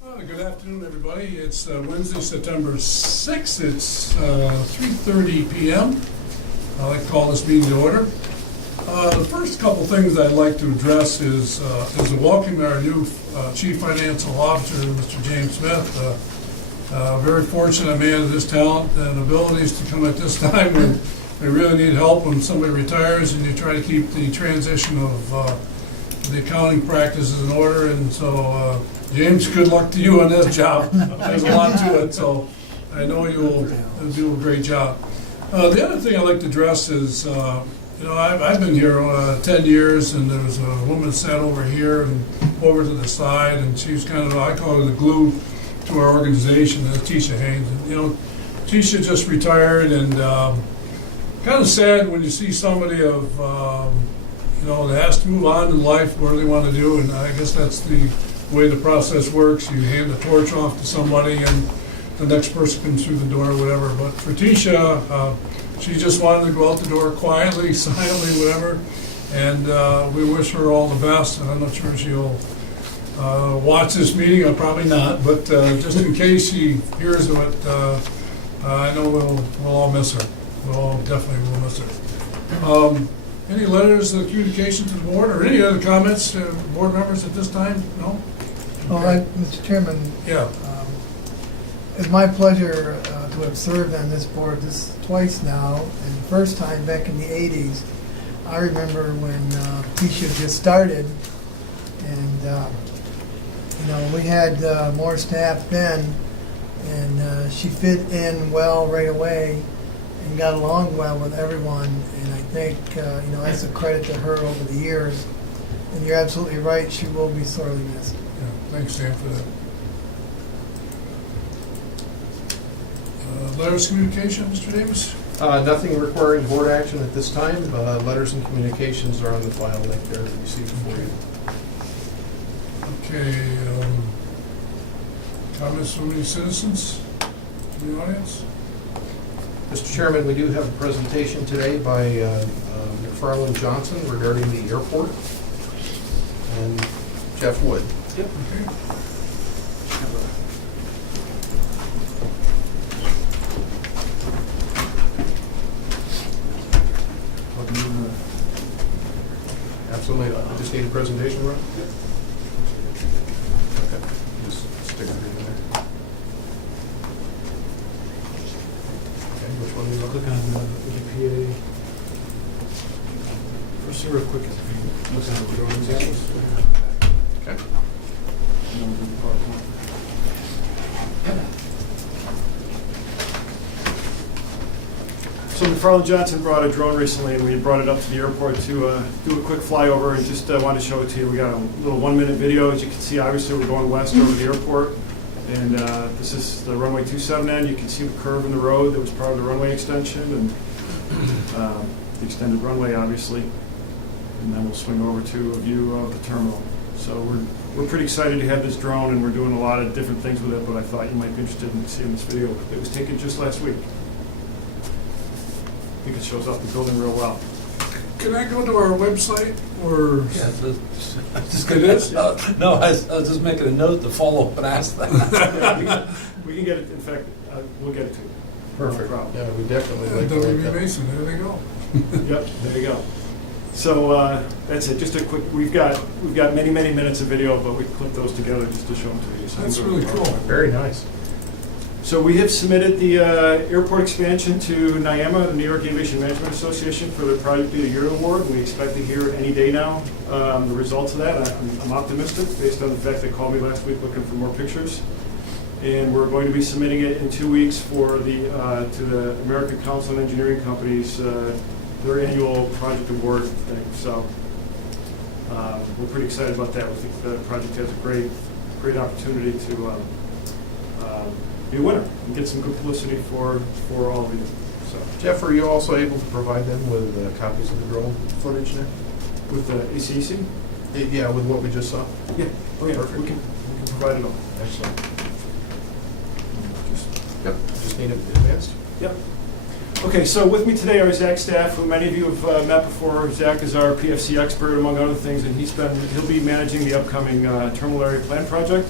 Good afternoon, everybody. It's Wednesday, September 6th. It's 3:30 p.m. I'd like to call this meeting to order. The first couple things I'd like to address is to welcome our new Chief Financial Officer, Mr. James Smith. Very fortunate man of this talent and abilities to come at this time when we really need help when somebody retires and you try to keep the transition of the accounting practices in order. And so, James, good luck to you on this job. There's a lot to it, so I know you'll do a great job. The other thing I'd like to address is, I've been here 10 years, and there was a woman sat over here and over to the side, and she's kind of, I call her the glue to our organization, Tisha Haynes. And, Tisha just retired, and kind of sad when you see somebody of, that has to move on in life, what do they want to do, and I guess that's the way the process works. You hand the torch off to somebody and the next person comes through the door or whatever. But for Tisha, she just wanted to go out the door quietly, silently, whatever. And we wish her all the best. And I'm not sure she'll watch this meeting, or probably not. But just in case she hears of it, I know we'll all miss her. We'll definitely will miss her. Any letters of communication to the board or any other comments, board members at this time? No? Well, Mr. Chairman, Yeah. it's my pleasure to have served on this board twice now, and the first time back in the 80s. I remember when Tisha just started, and we had more staff then, and she fit in well right away and got along well with everyone, and I think that's a credit to her over the years. And you're absolutely right, she will be sorely missed. Yeah, thanks, Dan, for that. Letters of communication, Mr. Davis? Nothing requiring board action at this time. Letters and communications are on the file link there received for you. Okay. Comments from any citizens in the audience? Mr. Chairman, we do have a presentation today by McFarland Johnson regarding the airport, and Jeff Wood. Yep. Okay. Absolutely. Just need a presentation, Ron? Okay. Just stick it in there. Okay, which one do you Click look on OBPA. First, real quick, look at the drawings. Okay. So McFarland Johnson brought a drone recently, and we brought it up to the airport to do a quick flyover, and just wanted to show it to you. We got a little 1-minute video. As you can see, obviously we're going west over the airport, and this is the runway 27 end. You can see the curve in the road that was part of the runway extension, and the extended runway, obviously. And then we'll swing over to a view of the terminal. So we're pretty excited to have this drone, and we're doing a lot of different things with it, but I thought you might be interested in seeing this video. It was taken just last week. I think it shows off the building real well. Can I go to our website or? Yeah, it is? No, I was just making a note to follow up and ask that. Yeah, we can get it, in fact, we'll get it to you. Perfect. No problem. Yeah, we definitely like W.B. that. Mason, there they go. Yep, there you go. So that's it, just a quick, we've got many minutes of video, but we put those together just to show them to you. So That's really cool. Very nice. So we have submitted the airport expansion to NYAMA, the New York Aviation Management Association, for the Project of the Year Award. We expect to hear any day now the results of that. I'm optimistic based on the fact they called me last week looking for more pictures. And we're going to be submitting it in 2 weeks for the to the American Council of Engineering Companies, their annual project award thing. So we're pretty excited about that. We think the project has a great opportunity to be a winner and get some good publicity for all of you. So Jeff, are you also able to provide them with copies of the drone footage there? with the ACEC? Yeah, with what we just saw? Yeah. Oh yeah, Perfect. we can provide it all. Excellent. Yep, just need it advanced. Yep. Okay, so with me today are Zach Staff, who many of you have met before. Zach is our PFC expert, among other things, and he'll be managing the upcoming terminal area plan project.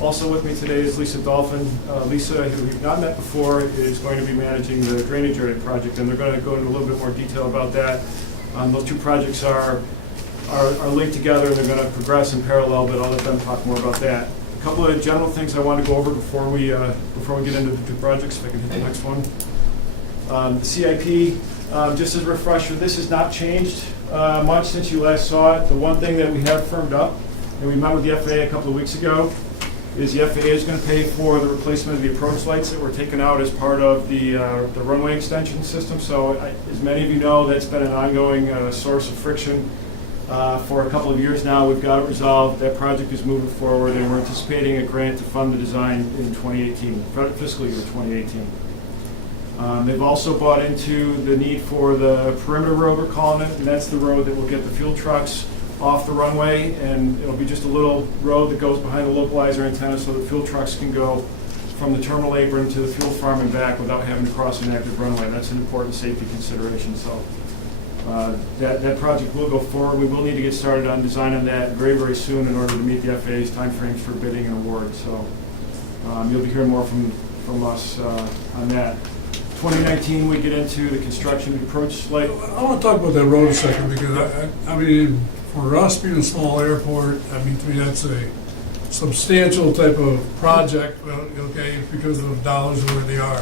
Also with me today is Lisa Dolphin. Lisa, who we've not met before, is going to be managing the drainage area project, and they're going to go into a little bit more detail about that. Those two projects are linked together, and they're going to progress in parallel, but I'll let them talk more about that. A couple of general things I want to go over before we get into the two projects, if I can hit the next one. The CIP, just as a refresher, this has not changed much since you last saw it. The one thing that we have firmed up, and we met with the FAA a couple of weeks ago, is the FAA is going to pay for the replacement of the approach lights that were taken out as part of the runway extension system. So as many of you know, that's been an ongoing source of friction for a couple of years now. We've got it resolved. That project is moving forward, and we're anticipating a grant to fund the design in 2018, fiscal year 2018. They've also bought into the need for the perimeter road, we're calling it, and that's the road that will get the fuel trucks off the runway, and it'll be just a little road that goes behind the localizer antenna so that fuel trucks can go from the terminal apron to the fuel farm and back without having to cross an active runway. That's an important safety consideration. So that project will go forward. We will need to get started on design on that very, very soon in order to meet the FAA's timeframes for bidding and award. So you'll be hearing more from us on that. 2019, we get into the construction of the approach light. I want to talk about that road a second, because I mean, for us being a small airport, I mean, to me, that's a substantial type of project, okay, because of the dollars and where they are.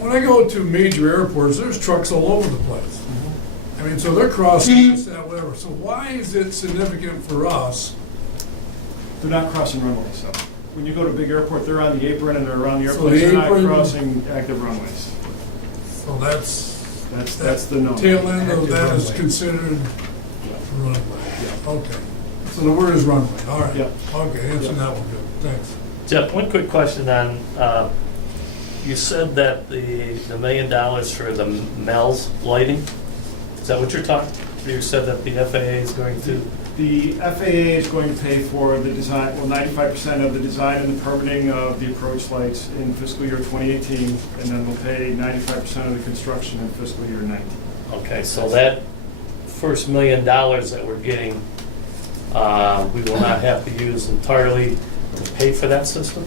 When I go to major airports, there's trucks all over the place. I mean, so they're crossing this, that, whatever. So why is it significant for us? They're not crossing runways, so. When you go to a big airport, they're on the apron and they're around the So airplane. the They're not apron- crossing active runways. So That's the no. tail end of Active that is runway. considered runway. Yeah. Okay. So the word is runway, all right. Yeah. Okay, answering Yeah. that one good, thanks. Jeff, one quick question on, you said that the $1 million for the MELS lighting, is that what you're talking? You said that the FAA is going to, The FAA is going to pay for the design, well, 95% of the design and the permitting of the approach lights in fiscal year 2018, and then we'll pay 95% of the construction in fiscal year 19. okay, so that first $1 million that we're getting, we will not have to use entirely to pay for that system?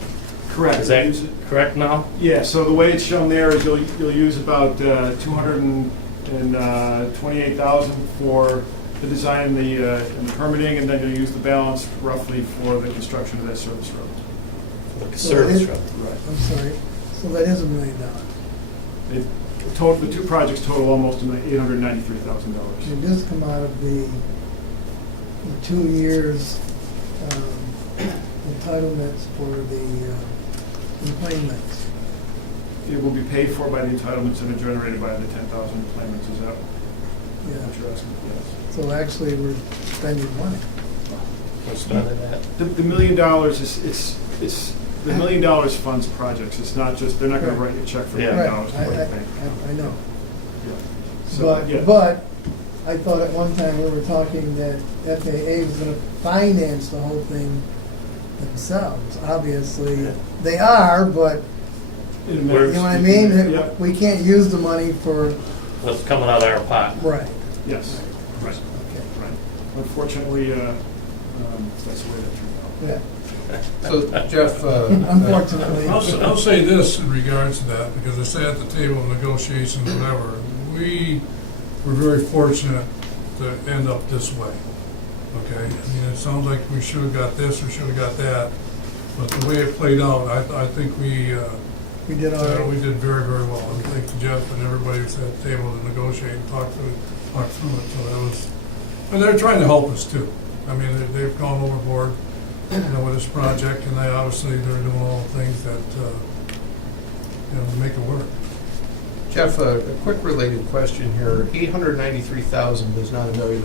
Correct. Is that correct now? Yeah, so the way it's shown there is you'll use about $228,000 for the design and the permitting, and then you'll use the balance roughly for the construction of that service road. The service it- road. Right. I'm sorry, so that is $1 million. The two projects total almost $893,000. Did this come out of the 2 years entitlements for the enplanements? It will be paid for by the entitlements that are generated by the 10,000 enplanements. Is that Yeah, what you're asking? Yes. so actually we're spending money. We're spending that. The $1 million is the $1 million funds projects. It's not just, they're not going to Right. write you a check for $1 Yeah. million Right, to put in the bank. I know. Yeah. So, yeah. But I thought at one time we were talking that FAA was gonna finance the whole thing themselves. Obviously, they are, but, In a you matter of know what I speaking, mean? Yeah. We can't use the money for, That's coming out of our pot. right, Yes. Right. okay, Right. Unfortunately, that's the way that turned out. yeah, So Jeff, unfortunately. I'll say this in regards to that, because I sat at the table of negotiations, whatever. We were very fortunate to end up this way, okay? I mean, it sounds like we should have got this or should have got that, but the way it played out, I think we did all right. we did very, very well. And thanks to Jeff and everybody who sat at the table to negotiate and talk through it. So that was, and they're trying to help us too. I mean, they've gone overboard, with this project, and they're doing all the things that, to make it work. Jeff, a quick related question here. 893,000 is not $1 million.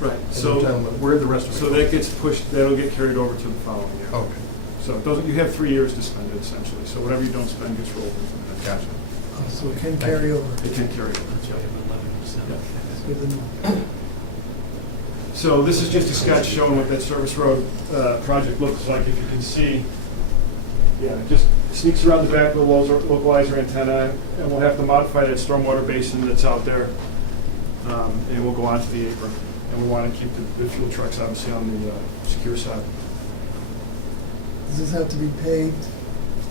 Right. So where the rest of it? So that gets pushed, that'll get carried over to the following year. Okay, So it doesn't, you have 3 years to spend it essentially. So whatever you don't spend gets rolled into that. gotcha. So it can carry over. It can carry over. Yeah. That's good to know. So this is just a sketch showing what that service road project looks like. If you can see, yeah, it just sneaks around the back of the localizer antenna, and we'll have to modify that stormwater basin that's out there, and we'll go onto the apron. And we want to keep the fuel trucks obviously on the secure side. Does this have to be paved?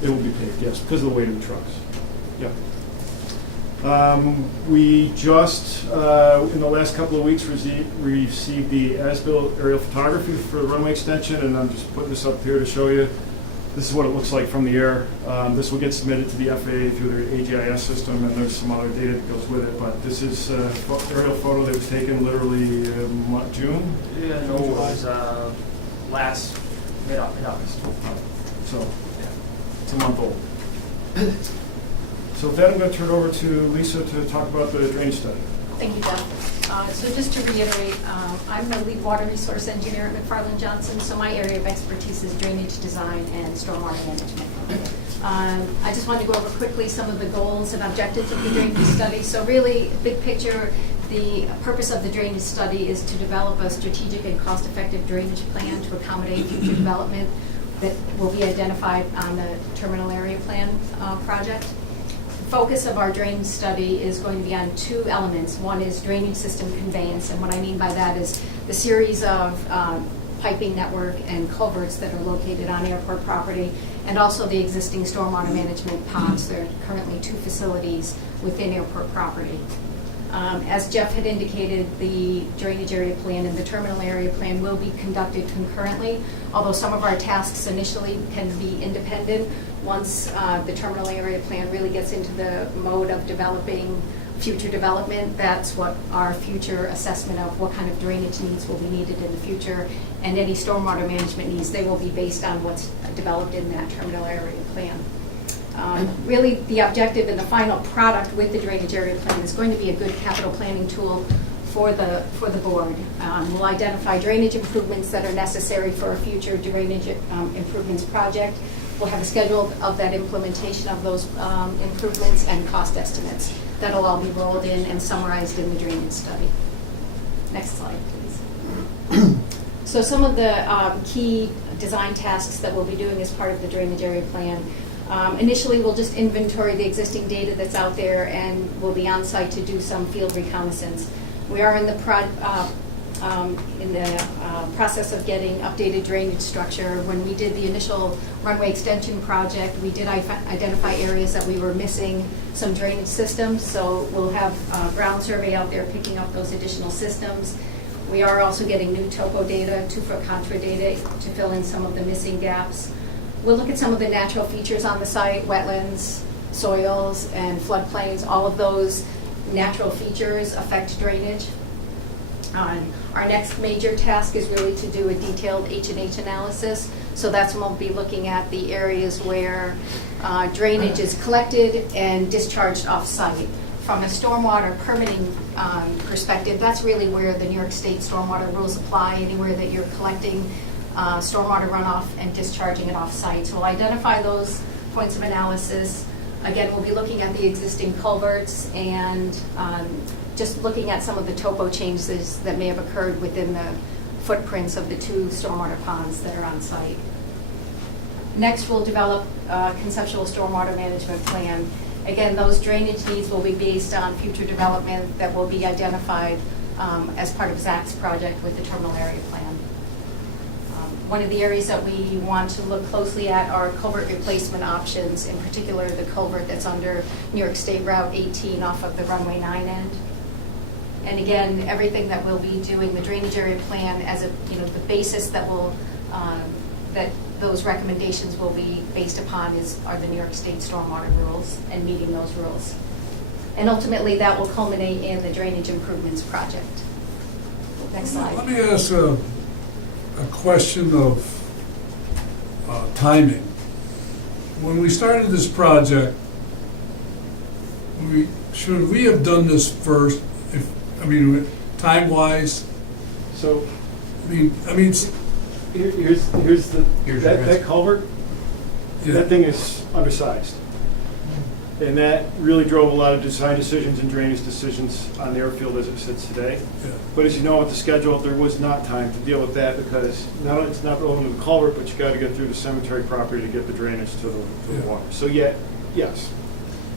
It will be paved, yes, because of the weight of the trucks. Yep. We just, in the last couple of weeks, received the as-built aerial photography for the runway extension, and I'm just putting this up here to show you. This is what it looks like from the air. This will get submitted to the FAA through their AGIS system, and there's some other data that goes with it. But this is an aerial photo that was taken literally June. Yeah, no, it was last mid-August. So, yeah, it's a month old. So with that, I'm going to turn it over to Lisa to talk about the drainage study. Thank you, Jeff. So just to reiterate, I'm the lead water resource engineer at McFarland Johnson, so my area of expertise is drainage design and stormwater management. I just wanted to go over quickly some of the goals and objectives of the drainage study. So really, big picture, the purpose of the drainage study is to develop a strategic and cost-effective drainage plan to accommodate future development that will be identified on the terminal area plan project. The focus of our drainage study is going to be on two elements. One is drainage system conveyance, and what I mean by that is the series of piping network and culverts that are located on airport property, and also the existing stormwater management ponds. There are currently 2 facilities within airport property. As Jeff had indicated, the drainage area plan and the terminal area plan will be conducted concurrently, although some of our tasks initially can be independent. Once the terminal area plan really gets into the mode of developing future development, that's what our future assessment of what kind of drainage needs will be needed in the future, and any stormwater management needs, they will be based on what's developed in that terminal area plan. Really, the objective and the final product with the drainage area plan is going to be a good capital planning tool for the board. We'll identify drainage improvements that are necessary for a future drainage improvements project. We'll have a schedule of that implementation of those improvements and cost estimates. That'll all be rolled in and summarized in the drainage study. Next slide, please. So some of the key design tasks that we'll be doing as part of the drainage area plan. Initially, we'll just inventory the existing data that's out there, and we'll be on site to do some field reconnaissance. We are in the process of getting updated drainage structure. When we did the initial runway extension project, we did identify areas that we were missing some drainage systems, so we'll have a ground survey out there picking up those additional systems. We are also getting new topo data, 2-foot contour data to fill in some of the missing gaps. We'll look at some of the natural features on the site, wetlands, soils, and floodplains. All of those natural features affect drainage. Our next major task is really to do a detailed H&H analysis. So that's when we'll be looking at the areas where drainage is collected and discharged off-site. From a stormwater permitting perspective, that's really where the New York State stormwater rules apply, anywhere that you're collecting stormwater runoff and discharging it off-site. So we'll identify those points of analysis. Again, we'll be looking at the existing culverts and just looking at some of the topo changes that may have occurred within the footprints of the 2 stormwater ponds that are on site. Next, we'll develop a conceptual stormwater management plan. Again, those drainage needs will be based on future development that will be identified as part of Zach's project with the terminal area plan. One of the areas that we want to look closely at are culvert replacement options, in particular the culvert that's under New York State Route 18 off of the runway 9 end. And again, everything that we'll be doing, the drainage area plan as a, the basis that will, that those recommendations will be based upon are the New York State stormwater rules and meeting those rules. And ultimately that will culminate in the drainage improvements project. Next slide. Let me ask a question of timing. When we started this project, should we have done this first? Time-wise. So here's that culvert. Yeah. That thing is undersized, and that really drove a lot of design decisions and drainage decisions on the airfield as it sits today. Yeah. But as you know, with the schedule, there was not time to deal with that because not only it's not only the culvert, but you got to get through the cemetery property to get the drainage to the water. So yes.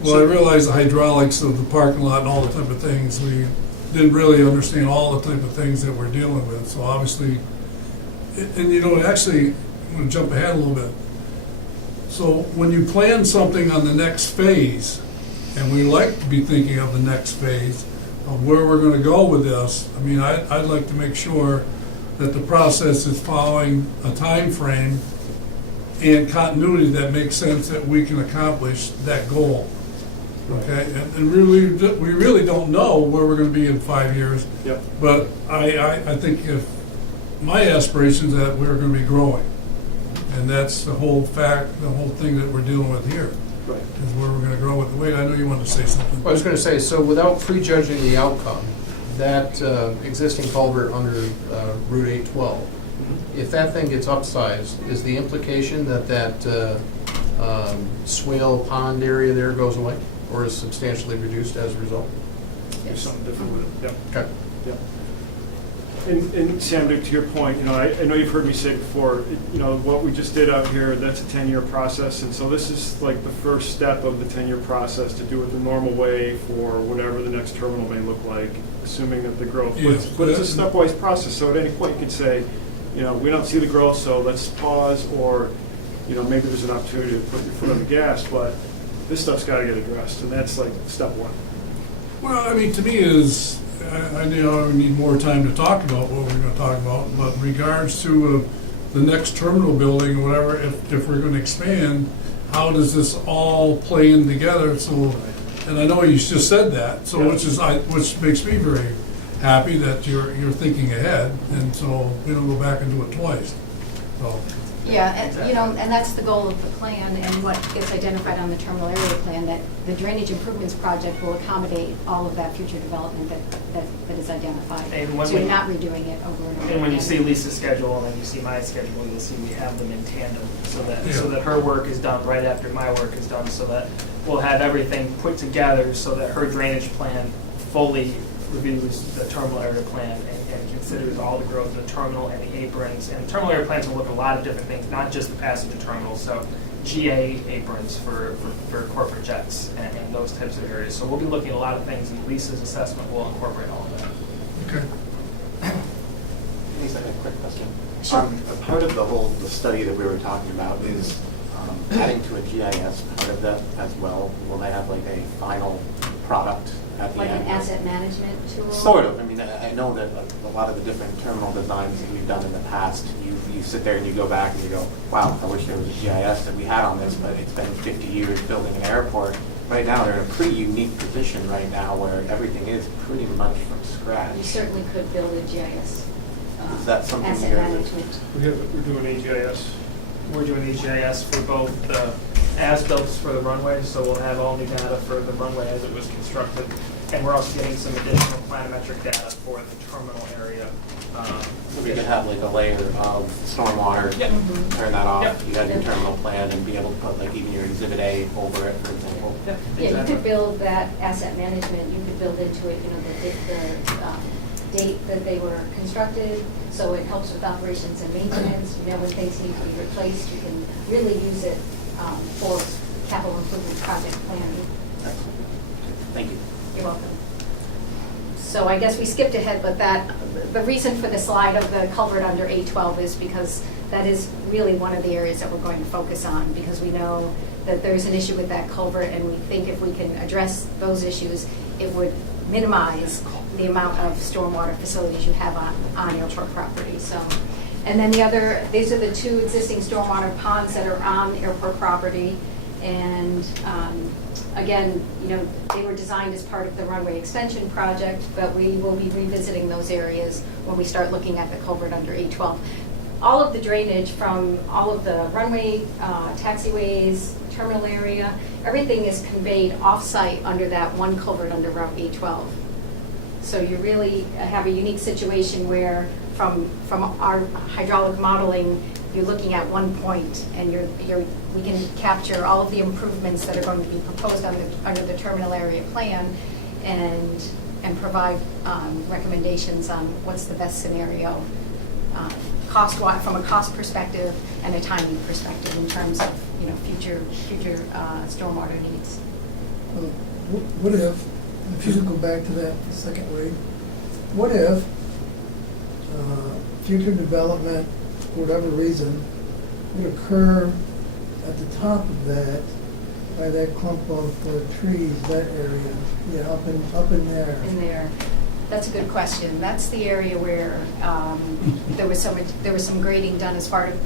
Well, I realize the hydraulics of the parking lot and all the type of things. We didn't really understand all the type of things that we're dealing with. So obviously, and actually, I'm going to jump ahead a little bit. So when you plan something on the next phase, and we like to be thinking of the next phase of where we're gonna go with this, I mean, I'd like to make sure that the process is following a time frame and continuity that makes sense that we can accomplish that goal. Okay, and really, we really don't know where we're gonna be in 5 years, Yep. but I think if, my aspirations that we're gonna be growing. And that's the whole fact, the whole thing that we're dealing with here, Right. is where we're gonna grow with. Wait, I know you wanted to say something. I was going to say, so without prejudging the outcome, that existing culvert under Route 812, if that thing gets upsized, is the implication that that swale pond area there goes away, or is substantially reduced as a result? Do something different with it. Yep. Okay. Yep. And Sam, to your point, I know you've heard me say before, what we just did out here, that's a 10-year process, and so this is like the first step of the 10-year process to do it the normal way for whatever the next terminal may look like, assuming that the growth. Yes. But it's a stepwise process, so at any point you could say, we don't see the growth, so let's pause, or, maybe there's an opportunity to put your foot on the gas, but this stuff's got to get addressed, and that's like step one. Well, I mean, to me is, I we need more time to talk about what we're gonna talk about, but in regards to the next terminal building or whatever, if we're gonna expand, how does this all play in together? So, and I know you just said that, so Yeah. which makes me very happy that you're thinking ahead, and so we don't go back and do it twice. So, Yeah, and that's the goal of the plan, and what gets identified on the terminal area plan, that the drainage improvements project will accommodate all of that future development that is identified. And when So you're we- not redoing it over and over. And when you again. see Lisa's schedule and then you see my schedule, you'll see we have them in tandem so Yeah. that her work is done right after my work is done, so that we'll have everything put together so that her drainage plan fully reviews the terminal area plan and considers all the growth of the terminal and the aprons. And the terminal area plans will look at a lot of different things, not just the passenger terminal, so GA aprons for corporate jets and those types of areas. So we'll be looking at a lot of things, and Lisa's assessment will incorporate all of that. okay. Lisa, I have a quick question. Sure. A part of the study that we were talking about is adding to a GIS part of that as well. Will they have like a final product at the Like end? an asset management tool? Sort of. I mean, I know that a lot of the different terminal designs that we've done in the past, you sit there and you go back and you go, wow, I wish there was a GIS that we had on this, but it's been 50 years building an airport. Right now, they're in a pretty unique position right now where everything is pretty much from scratch. You certainly could build a GIS. Is that something Asset you're- management. We're doing AGIS. We're doing EGIS for both the as-built for the runway, so we'll have all new data for the runway as it was constructed. And we're also getting some additional planimetric data for the terminal area. So we could have like a layer of stormwater, Yep. turn that off, Yep. you got your terminal plan and be able to put like even your exhibit A over it, for example. Yep, Yeah, you exactly. could build that asset management, you could build into it, the date that they were constructed, so it helps with operations and maintenance, when things need to be replaced, you can really use it for capital improvement project planning. Excellent. Thank you. You're welcome. So I guess we skipped ahead, but the reason for the slide of the culvert under 812 is because that is really one of the areas that we're going to focus on, because we know that there's an issue with that culvert, and we think if we can address those issues, it would minimize the amount of stormwater facilities you have on airport property. So, and then these are the two existing stormwater ponds that are on airport property, and again, they were designed as part of the runway extension project, but we will be revisiting those areas when we start looking at the culvert under 812. All of the drainage from all of the runway, taxiways, terminal area, everything is conveyed off-site under that one culvert under Route 812. So you really have a unique situation where from our hydraulic modeling, you're looking at one point, and we can capture all of the improvements that are going to be proposed under the terminal area plan, and provide recommendations on what's the best scenario, from a cost perspective and a timing perspective in terms of future stormwater needs. What if you could go back to that second read, what if future development, for whatever reason, would occur at the top of that, by that clump of trees, that area, yeah, up in there. In there. That's a good question. That's the area where there was some grading done as part of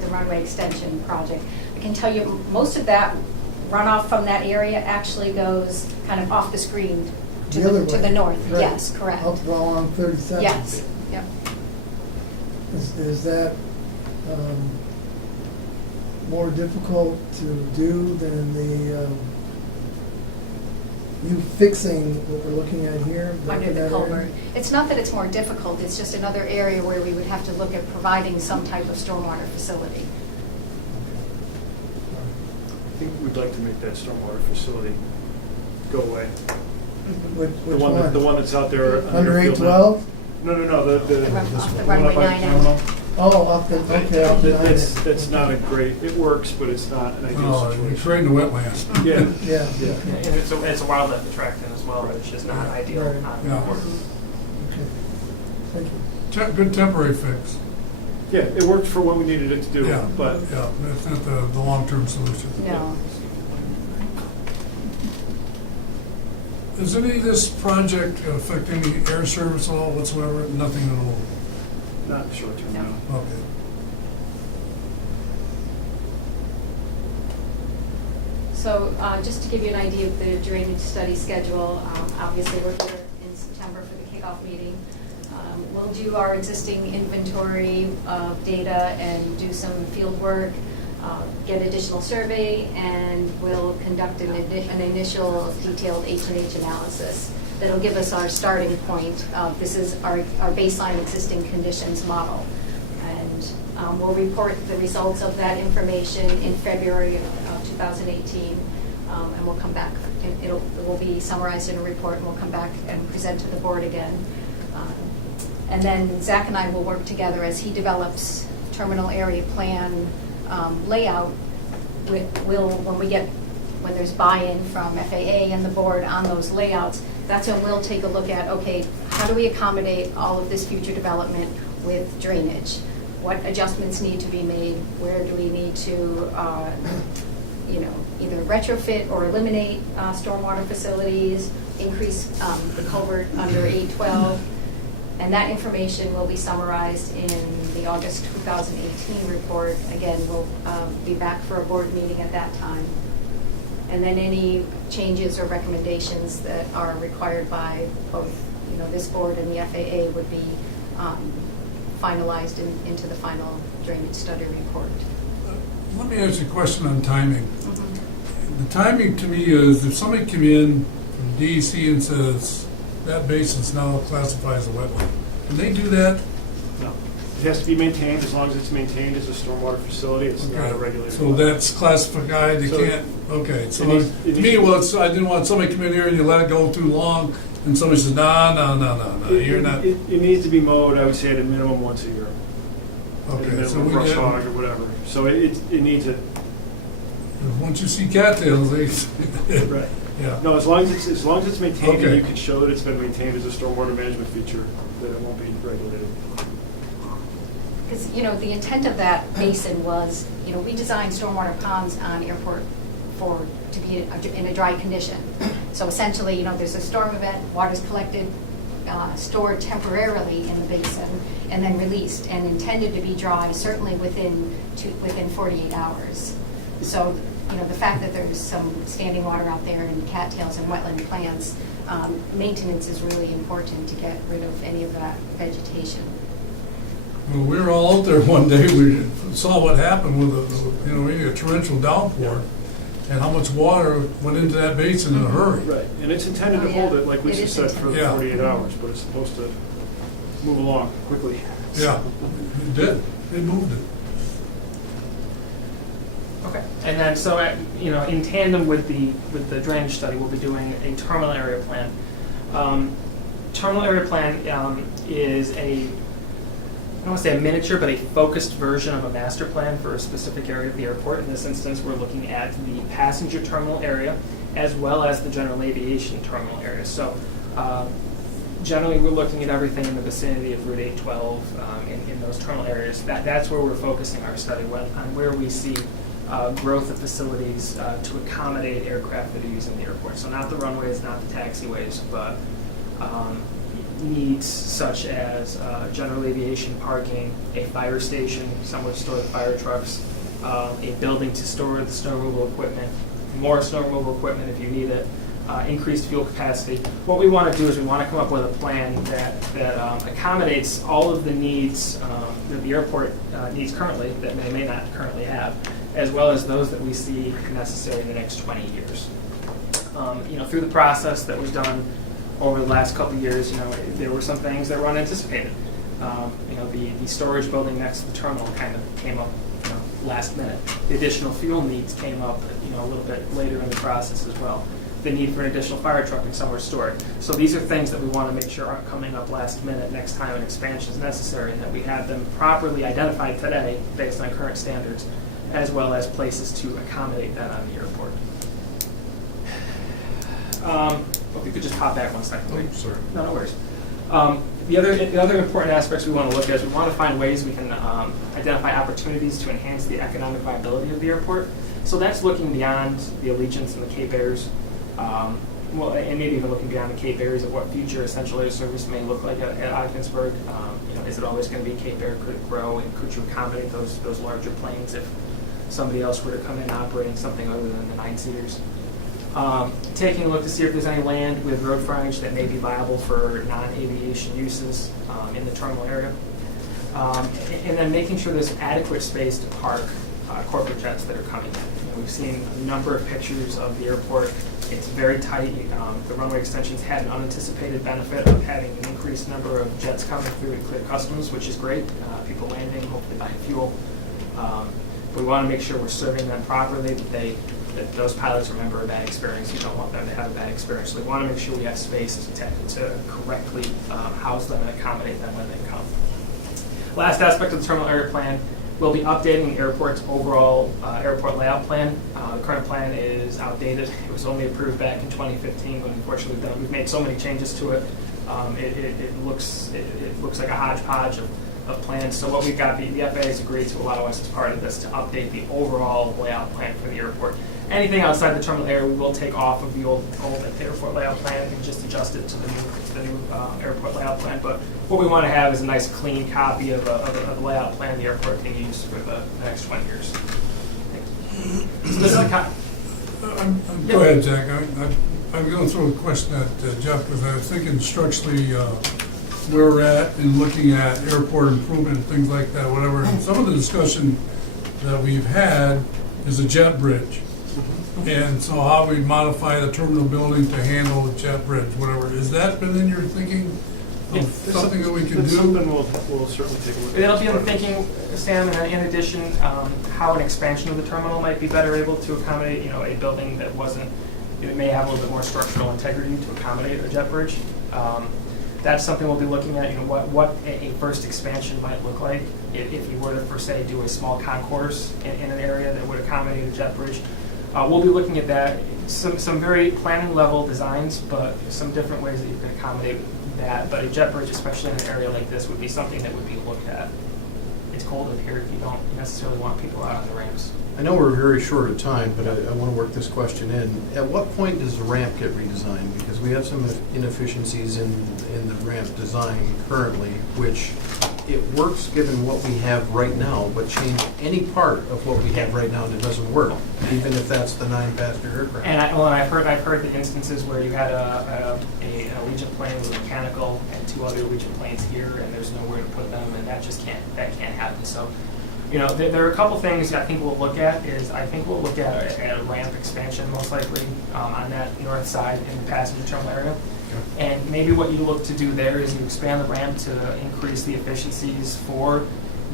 the runway extension project. I can tell you most of that runoff from that area actually goes kind of off the screen to The other the way. north. Right. Yes, correct. Up along 37. Yes. Yep. Is that more difficult to do than the you fixing what we're looking at here? back Under in the that culvert. area? It's not that it's more difficult, it's just another area where we would have to look at providing some type of stormwater facility. I think we'd like to make that stormwater facility go away. Which The one? one that's out there. on Under Airfield now. 812? No, Off the one runway up by 9 end. Terminal. Oh, up the, okay, up the That's not a great, it works, but it's not an ideal Oh, you're situation. creating the wetlands. Yeah, Yeah. yeah. And it's a wildlife attractant as well, it's just not ideal. Right. Yeah. Okay. Thank you. Good temporary fix. Yeah, it worked for what we needed it to do, Yeah, but yeah, that's not the long-term solution. No. Does any of this project affect any air service at all whatsoever? Nothing at all? not short term No. now. Okay. So just to give you an idea of the drainage study schedule, obviously we're here in September for the kickoff meeting. We'll do our existing inventory of data and do some field work, get additional survey, and we'll conduct an initial detailed H&H analysis that'll give us our starting point. This is our baseline existing conditions model. And we'll report the results of that information in February of 2018. And we'll come back, it will be summarized in a report, and we'll come back and present to the board again. And then Zach and I will work together as he develops terminal area plan layout. When there's buy-in from FAA and the board on those layouts, that's when we'll take a look at, okay, how do we accommodate all of this future development with drainage? What adjustments need to be made? Where do we need to, either retrofit or eliminate stormwater facilities, increase the culvert under 812? And that information will be summarized in the August 2018 report. Again, we'll be back for a board meeting at that time. And then any changes or recommendations that are required by both, this board and the FAA would be finalized into the final drainage study report. Let me ask you a question on timing. Mm-hmm. The timing to me is if somebody came in from DEC and says that basin's now classified as a wetland, can they do that? No. It has to be maintained. As long as it's maintained as a stormwater facility, it's not a Okay. regulated. So that's classified, you So can't, okay. So it to needs- me, I didn't want somebody to come in here and you let it go too long, and somebody says, no, you're not. It needs to be mowed, I would say, at a minimum once a year. At a Okay, so minimum, we brush get, hog or whatever. So it needs it. once you see cattails, they, Right. yeah. No, as long as it's maintained and Okay. you can show that it's been maintained as a stormwater management feature, then it won't be regulated. Because, the intent of that basin was, we designed stormwater ponds on airport to be in a dry condition. So essentially, there's a storm event, water's collected, stored temporarily in the basin, and then released, and intended to be dry certainly within 48 hours. So, the fact that there's some standing water out there and cattails and wetland plants, maintenance is really important to get rid of any of that vegetation. Well, we were all out there one day, we saw what happened with maybe a torrential downpour, and how much water went into that basin in a hurry. Right, and it's intended to Oh, hold yeah. it, like It Lisa is said, for the Yeah. 48 hours, but it's supposed to move along quickly. Yeah, it did, it moved it. Okay. And then, so, in tandem with the drainage study, we'll be doing a terminal area plan. Terminal area plan is I don't want to say a miniature, but a focused version of a master plan for a specific area of the airport. In this instance, we're looking at the passenger terminal area as well as the general aviation terminal area. So generally, we're looking at everything in the vicinity of Route 812 in those terminal areas. That's where we're focusing our study on where we see growth of facilities to accommodate aircraft that are using the airport. So not the runways, not the taxiways, but needs such as general aviation parking, a fire station, somewhere to store the fire trucks, a building to store the snow removal equipment, more snow removal equipment if you need it, increased fuel capacity. What we want to do is we want to come up with a plan that accommodates all of the needs that the airport needs currently, that may not currently have, as well as those that we see necessary in the next 20 years. Through the process that was done over the last couple of years, there were some things that were unanticipated. The storage building next to the terminal kind of came up last minute. The additional fuel needs came up a little bit later in the process as well. The need for an additional fire truck and somewhere to store it. So these are things that we want to make sure aren't coming up last minute next time an expansion is necessary, and that we have them properly identified today based on current standards, as well as places to accommodate that on the airport. If you could just pop back one second, please. Oh, sorry. No worries. The other important aspects we want to look at is we want to find ways we can identify opportunities to enhance the economic viability of the airport. So that's looking beyond the Allegiance and the Cape Airs, and maybe even looking beyond the Cape Airs at what future essential air service may look like at Ogdensburg. Is it always going to be Cape Air? Could it grow, and could you accommodate those larger planes if somebody else were to come in operating something other than the 9-seaters? Taking a look to see if there's any land with road frontage that may be viable for non-aviation uses in the terminal area. And then making sure there's adequate space to park corporate jets that are coming in. We've seen a number of pictures of the airport. It's very tight. The runway extensions had an unanticipated benefit of having an increased number of jets coming through and clear customs, which is great. People landing, hopefully buying fuel. But we want to make sure we're serving them properly, that those pilots remember a bad experience. We don't want them to have a bad experience. So we want to make sure we have space to correctly house them and accommodate them when they come. Last aspect of the terminal area plan, we'll be updating the airport's overall airport layout plan. The current plan is outdated. It was only approved back in 2015, but unfortunately we've made so many changes to it. It looks like a hodgepodge of plans. So what we've got, the FAA has agreed to allow us as part of this to update the overall layout plan for the airport. Anything outside the terminal area we will take off of the old airport layout plan and just adjust it to the new airport layout plan. But what we want to have is a nice clean copy of the layout plan the airport can use for the next 20 years. So this is the Go ahead, Jack. I'm going to throw a question at Jeff, because I was thinking structurally where we're at in looking at airport improvement and things like that, whatever. And some of the discussion that we've had is a jet bridge. And so how we modify the terminal building to handle the jet bridge, whatever. Has that been in your thinking of something that we can That's do? something we'll certainly take a look at. It'll be in the thinking, Sam, and in addition, how an expansion of the terminal might be better able to accommodate, a building that may have a little bit more structural integrity to accommodate a jet bridge. That's something we'll be looking at, what a first expansion might look like if you were to, per se, do a small concourse in an area that would accommodate a jet bridge. We'll be looking at that, some very planning level designs, but some different ways that you can accommodate that. But a jet bridge, especially in an area like this, would be something that would be looked at. It's cold up here. You don't necessarily want people out on the ramps. I know we're very short of time, but I want to work this question in. At what point does the ramp get redesigned? Because we have some inefficiencies in the ramp design currently, which it works given what we have right now, but change any part of what we have right now and it doesn't work, even if that's the 9-passenger aircraft. And I've heard the instances where you had an Allegiant plane with a mechanical and 2 other Allegiant planes here, and there's nowhere to put them, and that can't happen. So, there are a couple things I think we'll look at. We'll look at a ramp expansion most likely on that north side in the passenger terminal area. And maybe what you look to do there is you expand the ramp to increase the efficiencies for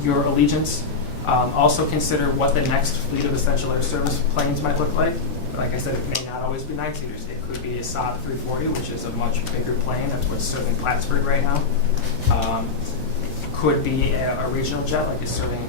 your Allegiants. Also consider what the next fleet of essential air service planes might look like. Like I said, it may not always be 9-seaters. It could be a Saab 340, which is a much bigger plane. That's what's serving Plattsburgh right now. Could be a regional jet, like it's serving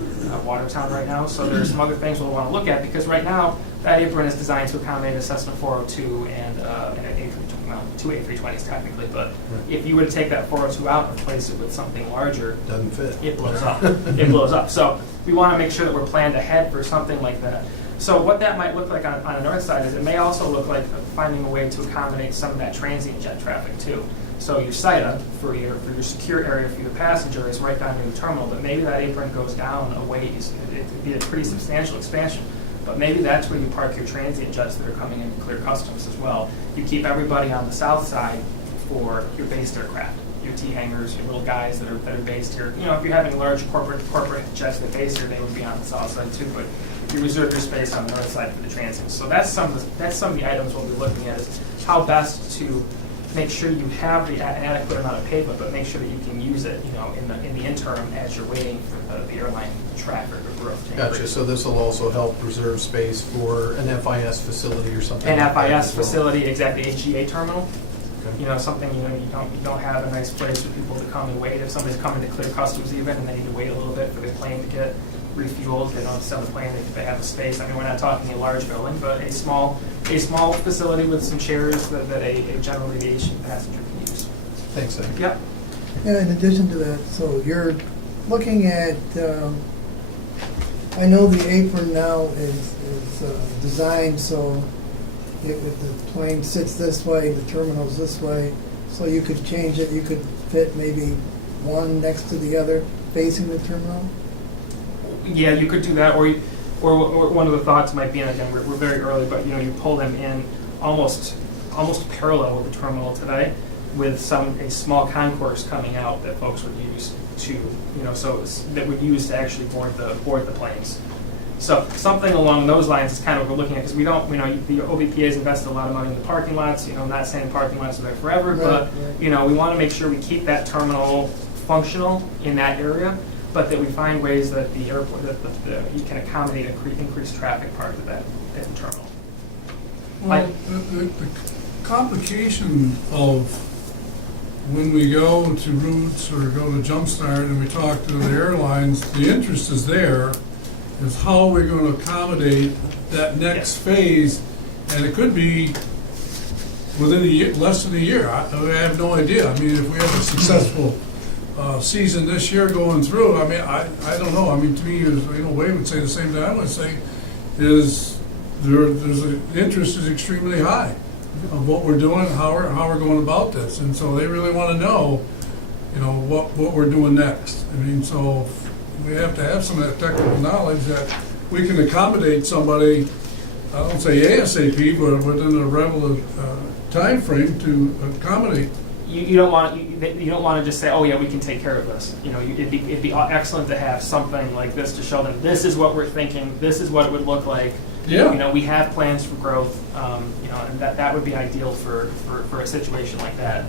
Watertown right now. So there are some other things we'll want to look at, because right now that apron is designed to accommodate a Cessna 402 and an A320, well, 2 A320s technically. But if you were to take that 402 out and replace it with something larger, Doesn't fit. It blows up. It blows up. So we want to make sure that we're planned ahead for something like that. So what that might look like on the north side is it may also look like finding a way to accommodate some of that transient jet traffic too. So your SITA for your secure area for your passenger is right down near the terminal, but maybe that apron goes down a ways. It could be a pretty substantial expansion. But maybe that's where you park your transient jets that are coming in to clear customs as well. You keep everybody on the south side for your based aircraft, your T-hangers, your little guys that are based here. You know, if you're having large corporate jets that base here, they would be on the south side too. But you reserve your space on the north side for the transients. So that's some of the items we'll be looking at is how best to make sure you have the adequate amount of pavement, but make sure that you can use it, you know, in the interim as you're waiting for the airline traffic or growth to Gotcha, increase. so this will also help reserve space for an FIS facility or something. An like that FIS as well. facility, exactly, HGA terminal. Okay. You know, something, you know, you don't have a nice place for people to come and wait. If somebody's coming to clear customs even and they need to wait a little bit for their plane to get refueled, they don't sell the plane, they have a space. I mean, we're not talking a large building, but a small facility with some chairs that a general aviation passenger can use. Thanks, Ed. Yep. Yeah, in addition to that, so you're looking at, I know the apron now is designed so if the plane sits this way, the terminal's this way, so you could change it, you could fit maybe one next to the other facing the terminal? Yeah, you could do that, or one of the thoughts might be, and again, we're very early, but you know, you pull them in almost parallel with the terminal today, with a small concourse coming out that folks would use to, you know, that would use to actually board the planes. So something along those lines is kind of what we're looking at, because we know the OBPA's invested a lot of money in the parking lots. You know, I'm not saying parking lots are there forever, but you know, we want to make sure we keep that terminal functional in that area, but that we find ways that the airport, you can accommodate increased traffic part of that terminal. Well, the complication of when we go to routes or go to Jumpstart and we talk to the airlines, the interest is there, is how we're going to accommodate that next phase, and it could be within a year, less than a year. I have no idea. I mean, if we have a successful season this year going through, I mean, I don't know. I mean, to me, you know, Wade would say the same thing I would say, is the interest is extremely high of what we're doing, how we're going about this, and so they really want to know, you know, what we're doing next. I mean, so we have to have some of that technical knowledge that we can accommodate somebody, I don't say ASAP, but within a relative time frame to accommodate. You don't want to just say, oh yeah, we can take care of this. You know, it'd be excellent to have something like this to show them this is what we're thinking, this is what it would look like. Yeah. You know, we have plans for growth. You know, and that would be ideal for a situation like that.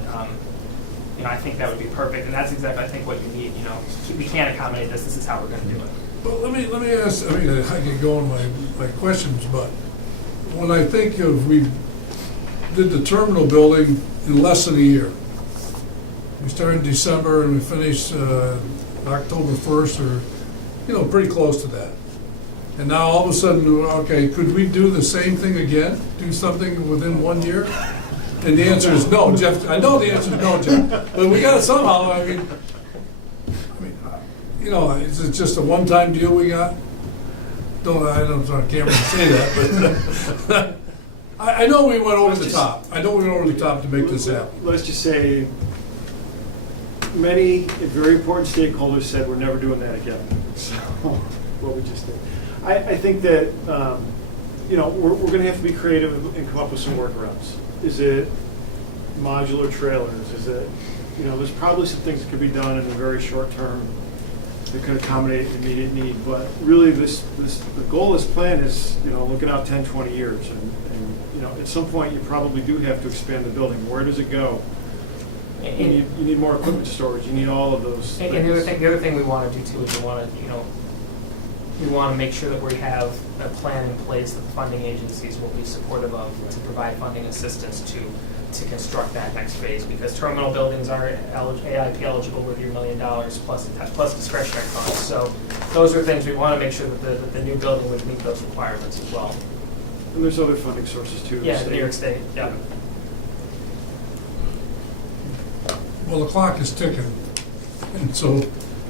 You know, I think that would be perfect, and that's exactly, I think, what you need. You know, we can't accommodate this. This is how we're going to do it. Well, let me ask. I mean, I could go on my questions, but when I think of we did the terminal building in less than a year. We started in December and we finished October 1st, or you know, pretty close to that. And now all of a sudden, okay, could we do the same thing again? Do something within 1 year? And the answer is no, Jeff. I know the answer is no, Jeff. But we got it somehow. I mean, you know, is it just a one-time deal we got? I don't on camera to say that, but I know we went over the top. I know we went over the top to make this happen. Let's just say many very important stakeholders said we're never doing that again. So what we just did. I think that you know, we're going to have to be creative and come up with some workarounds. Is it modular trailers? Is it, you know, there's probably some things that could be done in the very short term that could accommodate immediate need. But really, the goal of this plan is, you know, looking out 10, 20 years. And you know, at some point, you probably do have to expand the building. Where does it go? You need more equipment storage. You need all of those things. And the other thing we want to do too is we want to make sure that we have a plan in place that the funding agencies will be supportive of to provide funding assistance to construct that next phase, because terminal buildings are AIP eligible with your $1 million plus discretionary funds. So those are things we want to make sure that the new building would meet those requirements as well. And there's other funding sources too. Yeah, New York State. Yeah. Well, the clock is ticking, and so,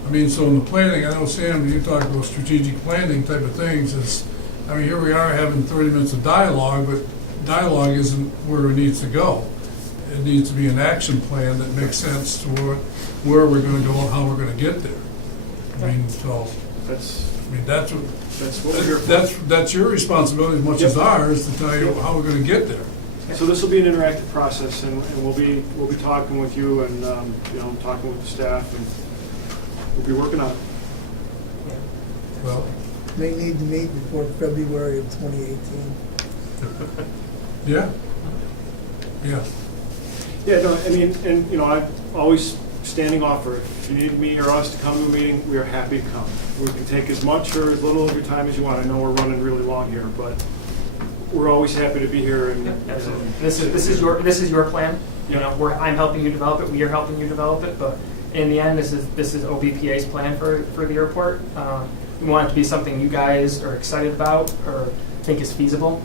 I mean, so in the planning, I know, Sam, you talked about strategic planning type of things, is I mean, here we are having 30 minutes of dialogue, but dialogue isn't where it needs to go. It needs to be an action plan that makes sense to where we're gonna go and how we're gonna get there. I mean, so, That's, I mean, that's what, that's what we're here for. that's your responsibility as much as ours, to tell you how we're gonna get there. So this will be an interactive process, and we'll be talking with you and, you know, talking with the staff, and we'll be working on it. Well, They need to meet before February of 2018. yeah. Yeah. Yeah, no, I mean, and, you know, I'm always standing offer. If you need me or us to come to a meeting, we are happy to come. We can take as much or as little of your time as you want. I know we're running really long here, but we're always happy to be here and. Absolutely. This is your plan. You know, I'm helping you develop it. We are helping you develop it. But in the end, this is OBPA's plan for the airport. We want it to be something you guys are excited about or think is feasible.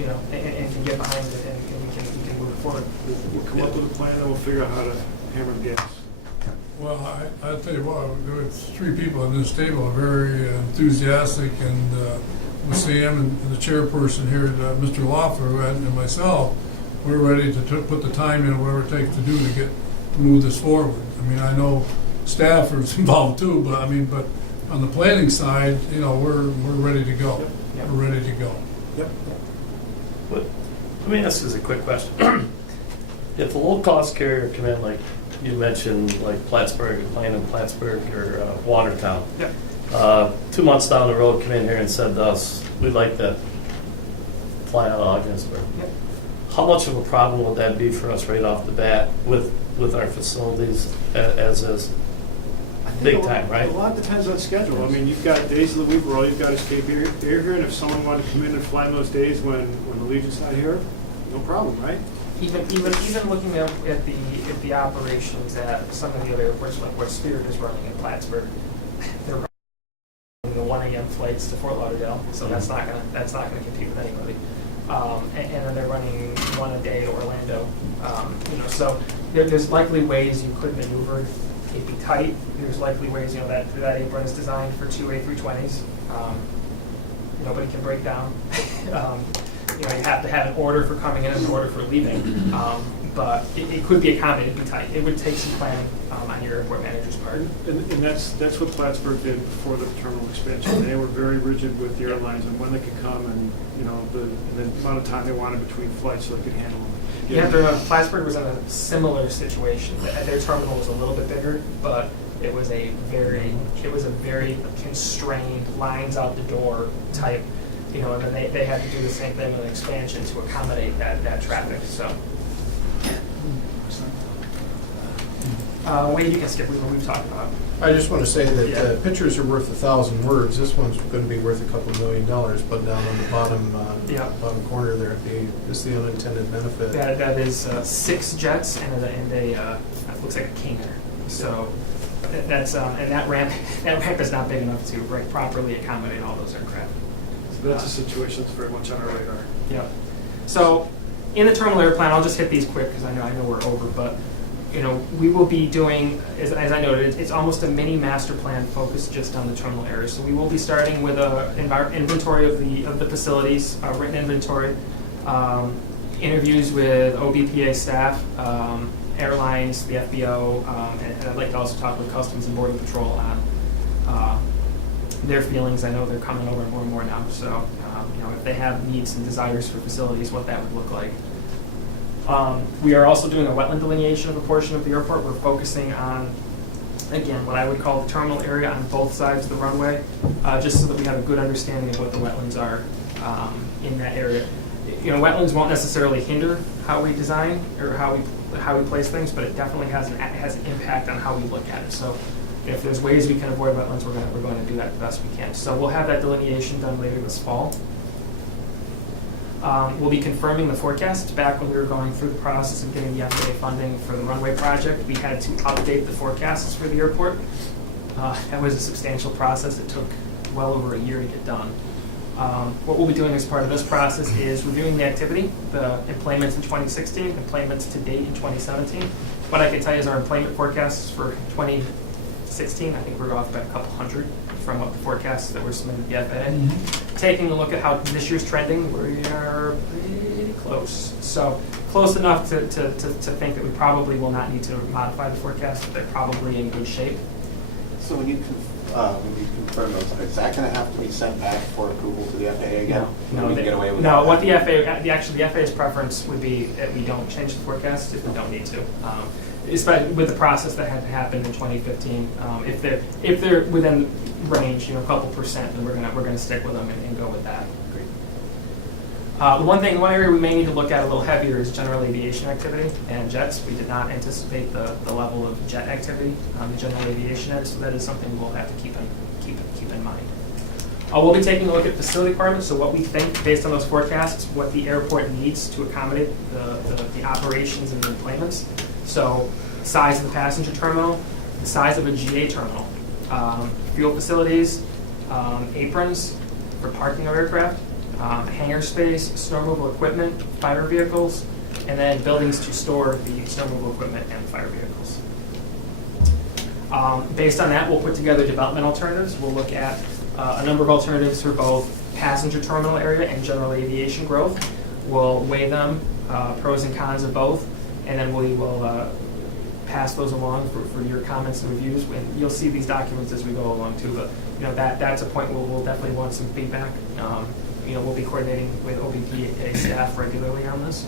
You know, and can get behind it and you can move it forward. We'll come up with a plan and we'll figure out how to hammer the gas. Well, I'll tell you what, there were 3 people at this table, very enthusiastic, and with Sam and the chairperson here, Mr. Loeffler, and myself, we're ready to put the time in, whatever it takes to do to move this forward. I mean, I know staff are involved too, but I mean, but on the planning side, you know, we're ready to go. Yep. We're ready to go. Yep. But let me ask this a quick question. If a low-cost carrier come in, like you mentioned, like Plattsburgh, playing in Plattsburgh or Watertown, Yep. 2 months down the road, come in here and said to us, we'd like to fly out of Ogdensburg. Yep. How much of a problem would that be for us right off the bat with our facilities as is? Big time, right? A lot depends on schedule. I mean, you've got days of the week where all you've got is Cape Air here, and if someone wanted to come in and fly on those days when the Legion's not here, no problem, right? Even looking at the operations at some of the other airports, like what Spirit is running in Plattsburgh, they're running the 1 a.m. flights to Fort Lauderdale, so that's not gonna compete with anybody. And then they're running 1 a day to Orlando. You know, so there's likely ways you could maneuver. It'd be tight. There's likely ways, you know, that apron is designed for 2 A320s. Nobody can break down. You know, you have to have an order for coming in and an order for leaving. But it could be accommodated. It'd be tight. It would take some planning on your airport manager's part. And that's what Plattsburgh did before the terminal expansion. They were very rigid with the airlines and when they could come and, you know, the amount of time they wanted between flights so they could handle them. Yeah, Plattsburgh was in a similar situation. Their terminal was a little bit bigger, but it was a very constrained, lines out the door type, you know, and then they had to do the same thing with an expansion to accommodate that traffic, so. Wade, you can skip what we've talked about. I just want to say Yeah. that pictures are worth 1,000 words. This one's going to be worth a couple $1 million, but down on the bottom corner there, is the unintended benefit. That is 6 jets and it looks like a Caner. So that's and that ramp is not big enough to properly accommodate all those aircraft. So that's a situation that's very much on our radar. Yeah. So in the terminal air plan, I'll just hit these quick because I know we're over, but you know, we will be doing, as I noted, it's almost a mini master plan focused just on the terminal area. So we will be starting with an inventory of the facilities, written inventory, interviews with OBPA staff, airlines, the FBO, and I'd like to also talk with Customs and Border Patrol on their feelings. I know they're coming over more and more now. So you know, if they have needs and desires for facilities, what that would look like. We are also doing a wetland delineation of a portion of the airport. We're focusing on, again, what I would call the terminal area on both sides of the runway, just so that we have a good understanding of what the wetlands are in that area. You know, wetlands won't necessarily hinder how we design or how we place things, but it definitely has an impact on how we look at it. So if there's ways we can avoid wetlands, we're going to do that the best we can. So we'll have that delineation done later this fall. We'll be confirming the forecasts. Back when we were going through the process of getting the FAA funding for the runway project, we had to update the forecasts for the airport. That was a substantial process. It took well over a year to get done. What we'll be doing as part of this process is reviewing the activity, the employments in 2016, employments to date in 2017. What I can tell you is our employment forecasts for 2016, I think we're off by a couple hundred from what the forecasts that were submitted to the FAA. Taking a look at how this year's trending, we are pretty close. So close enough to think that we probably will not need to modify the forecast. They're probably in good shape. So when you confirm those, is that going to have to be sent back for approval to the FAA again? No, we can get away with no. that? What the FAA's preference would be that we don't change the forecast if we don't need to. Especially with the process that had to happen in 2015. If they're within range, a couple percent, then we're gonna stick with them and go with that. One area we may need to look at a little heavier is general aviation activity and jets. We did not anticipate the level of jet activity in general aviation ed, so that is something we'll have to keep in mind. We'll be taking a look at facility requirements, so what we think, based on those forecasts, what the airport needs to accommodate the operations and the employments. So size of the passenger terminal, the size of a GA terminal, fuel facilities, aprons for parking of aircraft, hangar space, snow removal equipment, fire vehicles, and then buildings to store the snow removal equipment and fire vehicles. Based on that, we'll put together development alternatives. We'll look at a number of alternatives for both passenger terminal area and general aviation growth. We'll weigh them, pros and cons of both, and then we will pass those along for your comments and reviews. And you'll see these documents as we go along too. But that's a point where we'll definitely want some feedback. We'll be coordinating with OBPA staff regularly on this.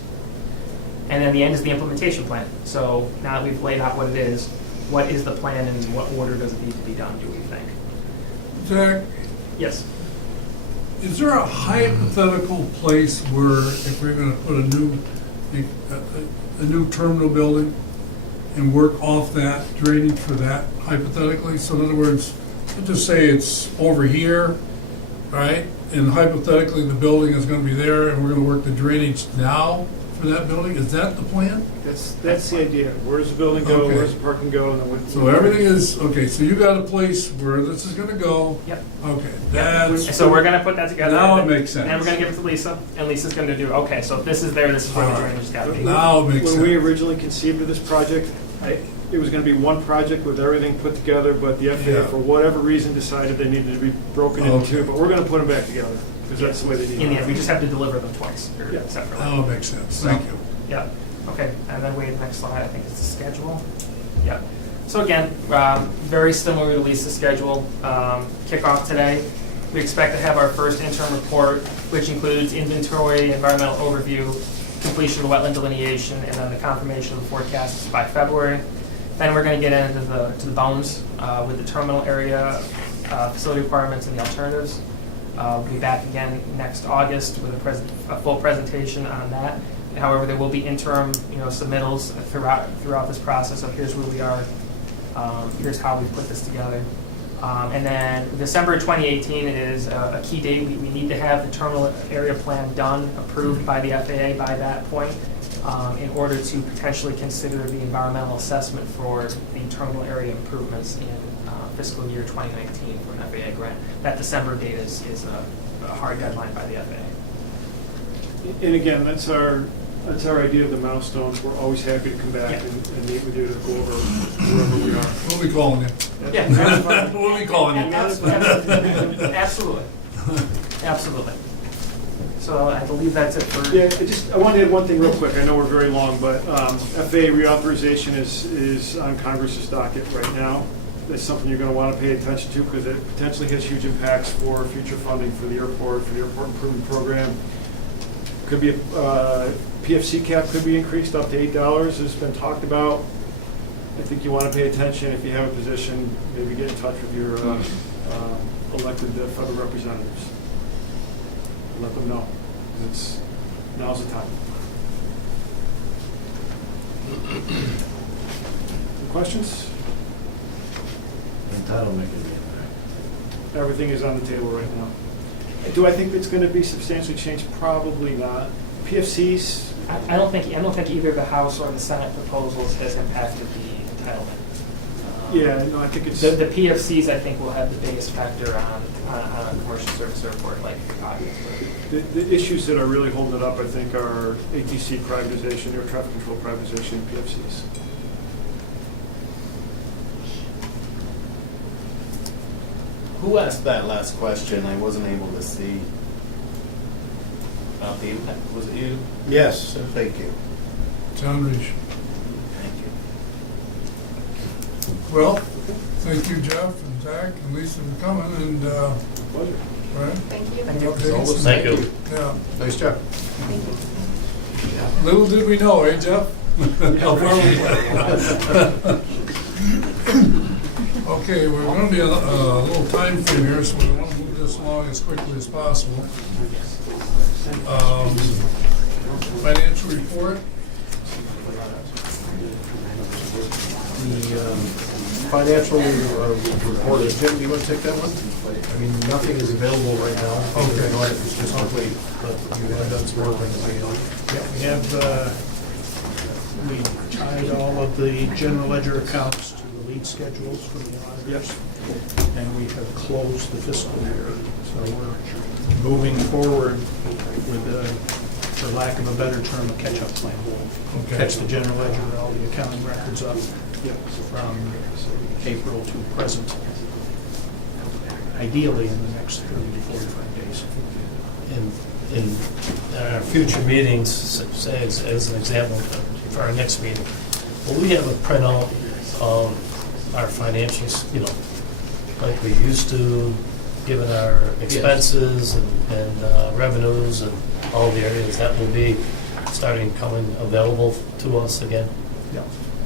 And then the end is the implementation plan. So now that we've laid out what it is, what is the plan and in what order does it need to be done, do we think? Zach, Yes. is there a hypothetical place where if we're going to put a new terminal building and work off that drainage for that hypothetically? So in other words, let's just say it's over here, right? And hypothetically the building is going to be there and we're going to work the drainage now for that building? Is that the plan? That's the idea. Where does the building go? Okay. Where does the parking go? And then So everything is, okay, so you got a place where this is going to go. Yep. Okay, And that's, so we're going to put that together. now it makes sense. And then we're going to give it to Lisa, and Lisa's going to do, okay, so if this is there, this is where the drainage has got to be. Now it makes when sense. we originally conceived of this project, it was going to be one project with everything put together, but the FAA, Yeah. for whatever reason, decided they needed to be broken into two. But we're going to put them back together because that's the way they need In the end, it. we just have to deliver them twice, or Yeah. separately. Now it makes sense, thank you. Yeah, okay, and then wait, the next slide, I think it's the schedule. Yeah, so again, very similar to Lisa's schedule. Kickoff today. We expect to have our first interim report, which includes inventory, environmental overview, completion of wetland delineation, and then the confirmation of the forecasts by February. Then we're going to get into the bones with the terminal area, facility requirements, and the alternatives. We'll be back again next August with a full presentation on that. However, there will be interim, submittals throughout this process of here's where we are, here's how we put this together. And then December 2018 is a key date. We need to have the terminal area plan done, approved by the FAA by that point, in order to potentially consider the environmental assessment for the terminal area improvements in fiscal year 2019 for an FAA grant. That December date is a hard deadline by the FAA. And again, that's our idea of the milestones. We're always happy to come back and meet with you to go over wherever we are. What are we calling it? Yeah, What are we calling it? absolutely. Absolutely. So I believe that's it for. Yeah, I want to add one thing real quick. I know we're very long, but FAA reauthorization is on Congress's docket right now. That's something you're going to want to pay attention to because it potentially has huge impacts for future funding for the airport improvement program. Could be a PFC cap could be increased up to $8. It's been talked about. I think you want to pay attention. If you have a position, maybe get in touch with your elected federal representatives. Let them know. Now's the time. Any questions? Entitlement. Everything is on the table right now. Do I think it's going to be substantially changed? Probably not. PFCs. I don't think either the House or the Senate proposals has impacted the entitlement. Yeah, no, I think it's. The PFCs, I think, will have the biggest factor on a commercial service airport like Ogdensburg. The issues that are really holding it up, I think, are ATC privatization, air traffic control privatization, and PFCs. Who asked that last question? I wasn't able to see. About the impact, was it you? Yes. So thank you. John Reach. Thank you. Well, thank you, Jeff and Zach and Lisa for coming, and, Pleasure. right? Thank you. Updates. Thank you. Yeah. Nice job. Thank you. Little did we know, eh, Jeff? Of where we were. Okay, we're gonna be a little time frame here, so we want to move this along as quickly as possible. Financial report. The financial report, Jim, do you want to take that one? I mean, nothing is available right now. Okay. It's just complete, but you have done some work on it. Yeah, we have, we tied all of the general ledger accounts to the lead schedules for the auditors. And we have closed the fiscal year. So we're moving forward with, for lack of a better term, a catch-up plan. Okay. Catch the general ledger and all the accounting records up from April to present. Ideally in the next 30 to 45 days. In our future meetings, say as an example, for our next meeting, will we have a printout of our financials, like we used to, given our expenses and revenues and all the areas, that will be coming available to us again? Yeah.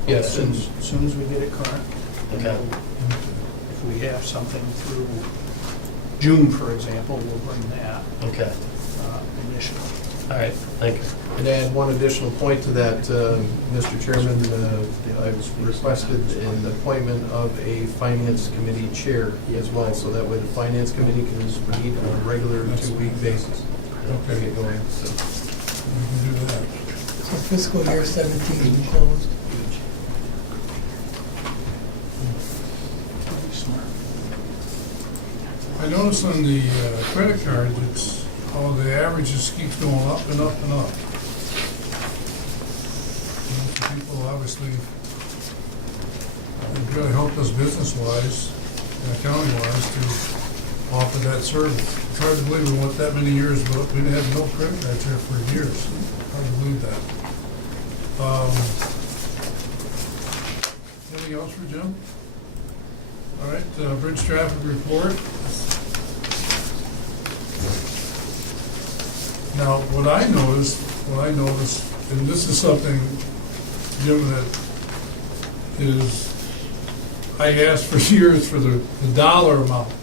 Yes. As soon as we get it current. And Okay. if we have something through June, for example, we'll bring that Okay, initially. all right, thank you. And add one additional point to that, Mr. Chairman, I've requested an appointment of a finance committee chair as well, so that way the finance committee can meet on a regular 2-week basis. Okay, Get going, so. we can do that. So fiscal year 17 will be closed. Pretty smart. I noticed on the credit cards, it's, the average just keeps going up and up and up. People obviously have really helped us business-wise and accounting-wise to offer that service. It's hard to believe we went that many years, but we didn't have no credit cards here for years. Hard to believe that. Anything else for Jim? All right, bridge traffic report. Now, what I noticed, and this is something, Jim, that is, I asked for years for the dollar amount.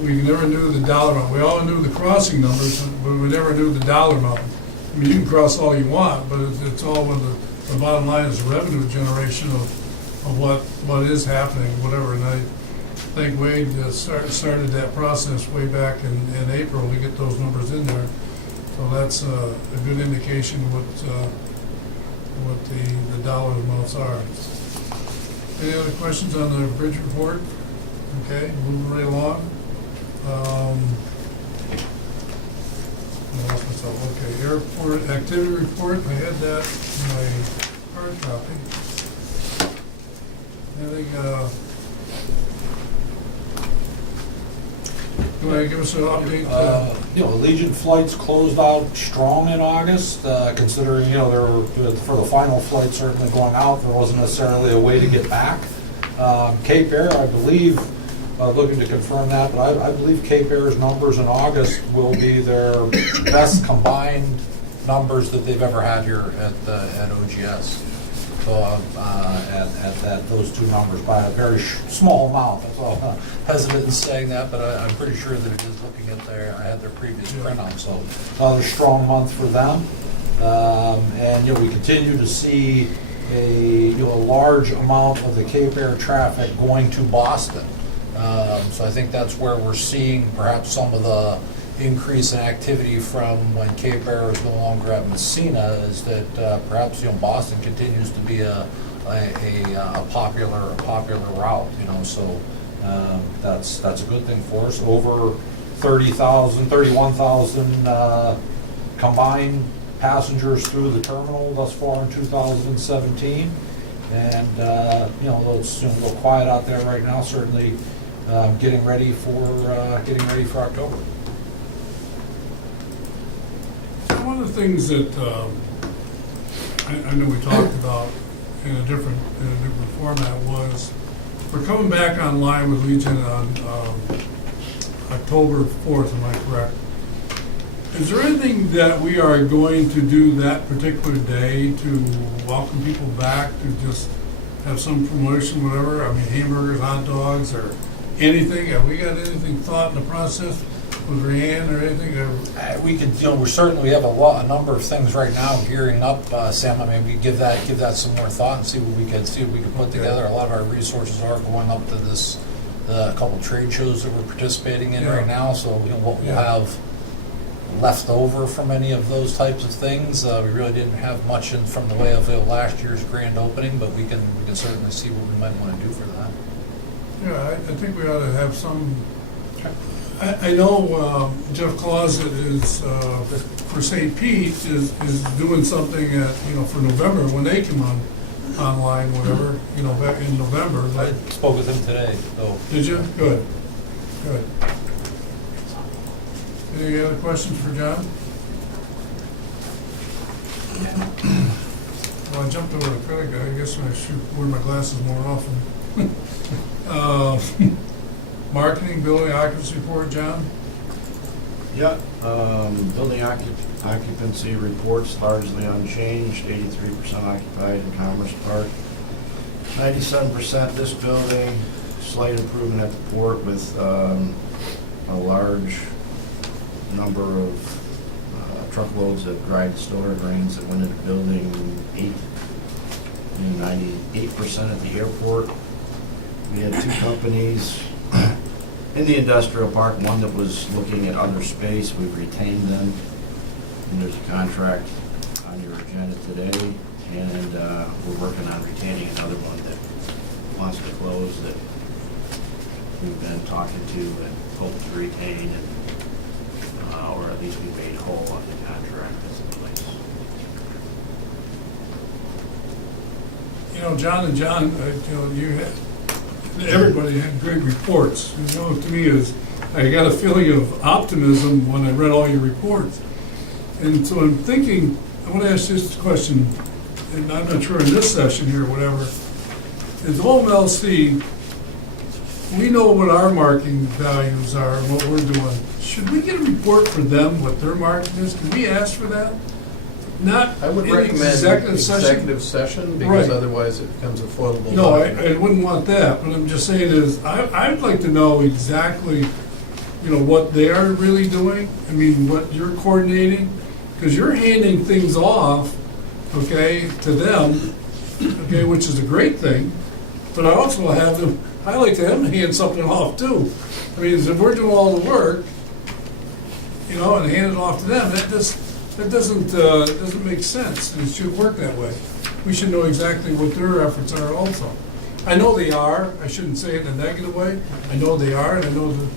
We never knew the dollar amount. We all knew the crossing numbers, but we never knew the dollar amount. I mean, you can cross all you want, but it's all when the bottom line is the revenue generation of what is happening, whatever. And I think Wade started that process way back in April to get those numbers in there. So that's a good indication what the dollar amounts are. Any other questions on the bridge report? Okay, moving right along. Okay, airport activity report, I had that in my hard copy. Anything, you want to give us an update? Allegiant flights closed out strong in August, considering, they were, for the final flight certainly going out, there wasn't necessarily a way to get back. Cape Air, I believe, looking to confirm that, but I believe Cape Air's numbers in August will be their best combined numbers that they've ever had here at OGS. So at those two numbers by a very small amount. That's all. I'm hesitant in saying that, but I'm pretty sure that it is looking at I had their previous printout. So another strong month for them. And we continue to see a large amount of the Cape Air traffic going to Boston. So I think that's where we're seeing perhaps some of the increase in activity from when Cape Air is no longer at Messina, is that perhaps Boston continues to be a popular route. So that's a good thing for us. Over 31,000 combined passengers through the terminal thus far in 2017, and though it's a little quiet out there right now, certainly getting ready for October. One of the things that I know we talked about in a different format was we're coming back online with Legion on October 4th, am I correct? Is there anything that we are going to do that particular day to welcome people back, to just have some promotion, whatever? I mean, hamburgers, hot dogs, or anything? Have we got anything thought in the process with Rhiannon or anything? We could, we have a number of things right now gearing up, Sam. I mean, we give that some more thought and see what we can put together. A lot of our resources are going up to this, a couple trade shows that we're participating in right now. So what we'll have left over from any of those types of things, we really didn't have much from the way of last year's grand opening, but we can certainly see what we might want to do for that. Yeah, I think we ought to have some. I know Jeff Claus is for St. Pete is doing something for November when they come online, whatever, back in November. I spoke with him today. So. Did you? Good. Any other questions for John? Well, I jumped over the credit guy. I guess I should wear my glasses more often. Marketing, building occupancy report, John? Yeah, building occupancy reports largely unchanged, 83% occupied in Commerce Park. 97% this building, slight improvement at the port with a large number of truckloads of dried distiller grains that went into building 98% at the airport. We had two companies in the industrial park, one that was looking at other space. We've retained them, and there's a contract on your agenda today, and we're working on retaining another one that wants to close that we've been talking to and hope to retain, and, or at least be made whole on the contract that's in place. John, you had, everybody had great reports. To me, I got a feeling of optimism when I read all your reports. And so I'm thinking, I want to ask this question, and I'm not sure in this session here or whatever, is OMLC, we know what our marketing values are and what we're doing. Should we get a report for them, what their marketing is? Can we ask for that? Not I would in recommend executive session, because Right. otherwise it becomes a foilable. No, document. I wouldn't want that, but I'm just saying is, I'd like to know exactly, what they are really doing. I mean, what you're coordinating, because you're handing things off, okay, to them, okay, which is a great thing, but I also have them, I like to have them hand something off too. I mean, if we're doing all the work, and hand it off to them, that doesn't make sense. It should work that way. We should know exactly what their efforts are also. I know they are. I shouldn't say it in a negative way. I know they are, and I know that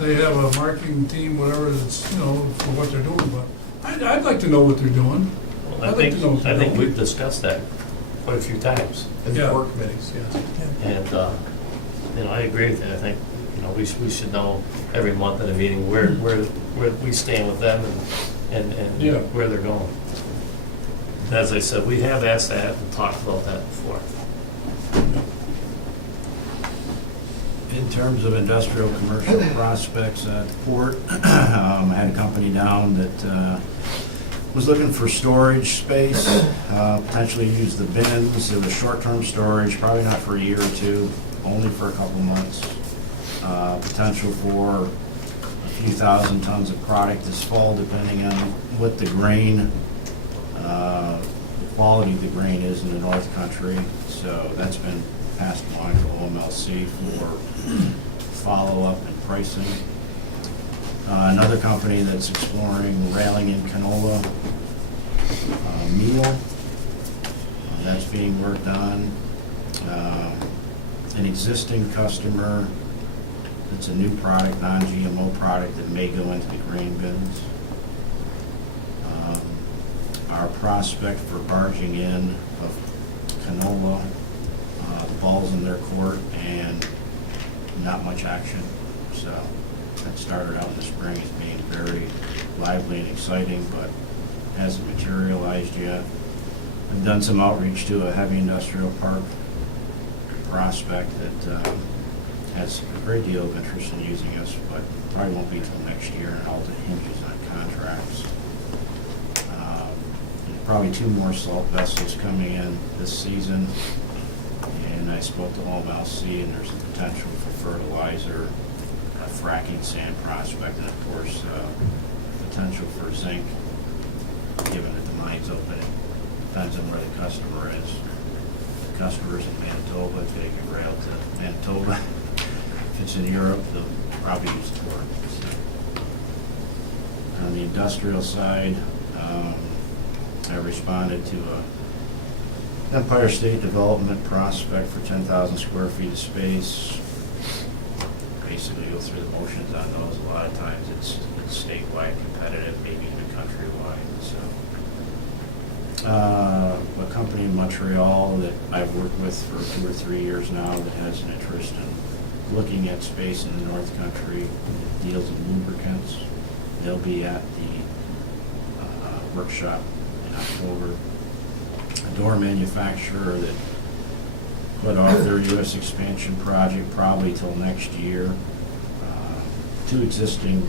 they have a marketing team, whatever, that's, for what they're doing. But I'd like to know what they're doing. Well, I'd like to know what they're I think doing. we've discussed that quite a few times. And the Yeah. work committees, yes. And, I agree with you. I think, we should know every month at a meeting where we stand with them and Yeah. where they're going. As I said, we have asked that and talked about that before. In terms of industrial commercial prospects at the port, I had a company down that was looking for storage space, potentially use the bins. It was short-term storage, probably not for a year or two, only for a couple months. Potential for a few thousand tons of product this fall, depending on what the grain, the quality of the grain is in the North Country. So that's been passed along to OMLC for follow-up and pricing. Another company that's exploring railing in canola meal, that's being worked on. An existing customer, it's a new product, non-GMO product that may go into the grain bins. Our prospect for barging in of canola, the ball's in their court, and not much action. So that started out in the spring as being very lively and exciting, but hasn't materialized yet. I've done some outreach to a heavy industrial park prospect that has a great deal of interest in using us, but probably won't be till next year, and all hinges on contracts. There's probably 2 more salt vessels coming in this season, and I spoke to OMLC, and there's a potential for fertilizer, a fracking sand prospect, and of course, potential for zinc, given that the mine's open. It depends on where the customer is. If the customer's in Manitoba, it's going to get railed to Manitoba. If it's in Europe, they'll probably use torque. On the industrial side, I responded to a Empire State Development prospect for 10,000 square feet of space. Basically, go through the motions on those. A lot of times it's statewide competitive, maybe even countrywide. So, a company in Montreal that I've worked with for 2 or 3 years now that has an interest in looking at space in the North Country, deals in lubricants. They'll be at the workshop in October. A door manufacturer that put off their U.S. expansion project probably till next year. 2 existing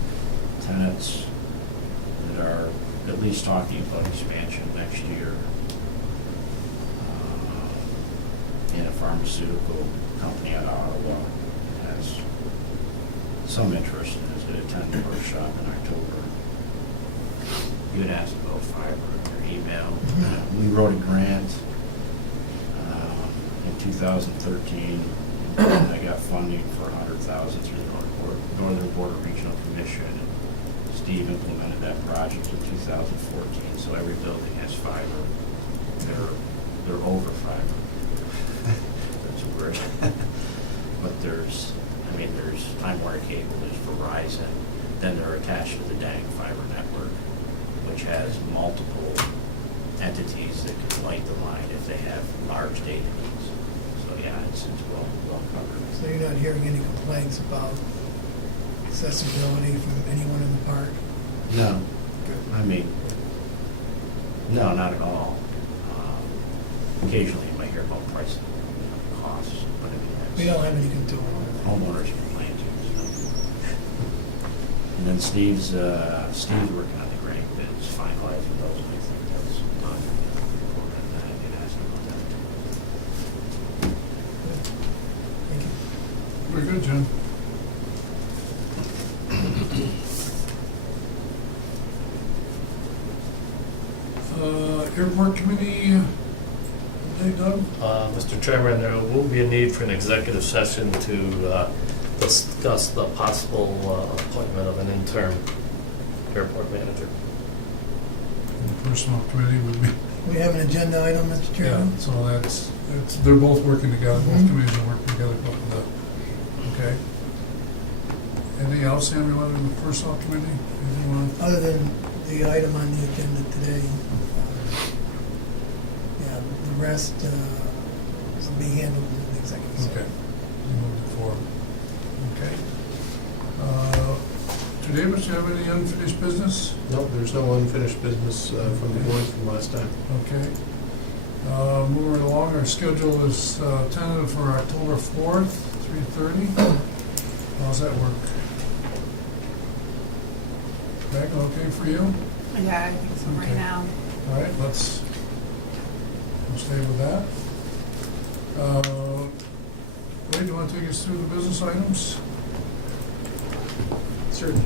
tenants that are at least talking about expansion next year. And a pharmaceutical company out of Ottawa has some interest and is going to attend the workshop in October. You had asked about fiber in your email. We wrote a grant in 2013, and I got funding for $100,000 through the Northern Border Regional Commission. And Steve implemented that project in 2014, so every building has fiber. They're over fiber. That's a word. But there's Time Warner Cable, there's Verizon, then they're attached to the DANG fiber network, which has multiple entities that can light the line if they have large data needs. So yeah, it's well covered. So you're not hearing any complaints about accessibility from anyone in the park? No. No, not at all. Occasionally you might hear about pricing, costs, but We don't have anything to do with homeowners complain to. And then Steve's working on the grant bids, finalizing those, and I think that's done. And then I can ask him about that too. Thank you. Very good, Jim. Airport Committee, Dave Dunn? Mr. Chairman, there will be a need for an executive session to discuss the possible appointment of an interim airport manager. And the Personnel Committee would be, We have an agenda item, Mr. yeah, Chairman? so they're both working together, both Mhm. committees are working together, putting the, okay. Anything else, Sam, you want in the Personnel Committee? Anything you want? Other than the item on the agenda today, the rest will be handled in the executive session. Okay. You moved it forward. Okay. Today, do you have any unfinished business? Nope, there's no unfinished business from the board from last time. Okay. Moving along, our schedule is tentative for October 4th, 3:30. How's that work? Meg, okay for you? Yeah, I think so Okay. right now. All right, we'll stay with that. Wade, do you want to take us through the business items? Certainly.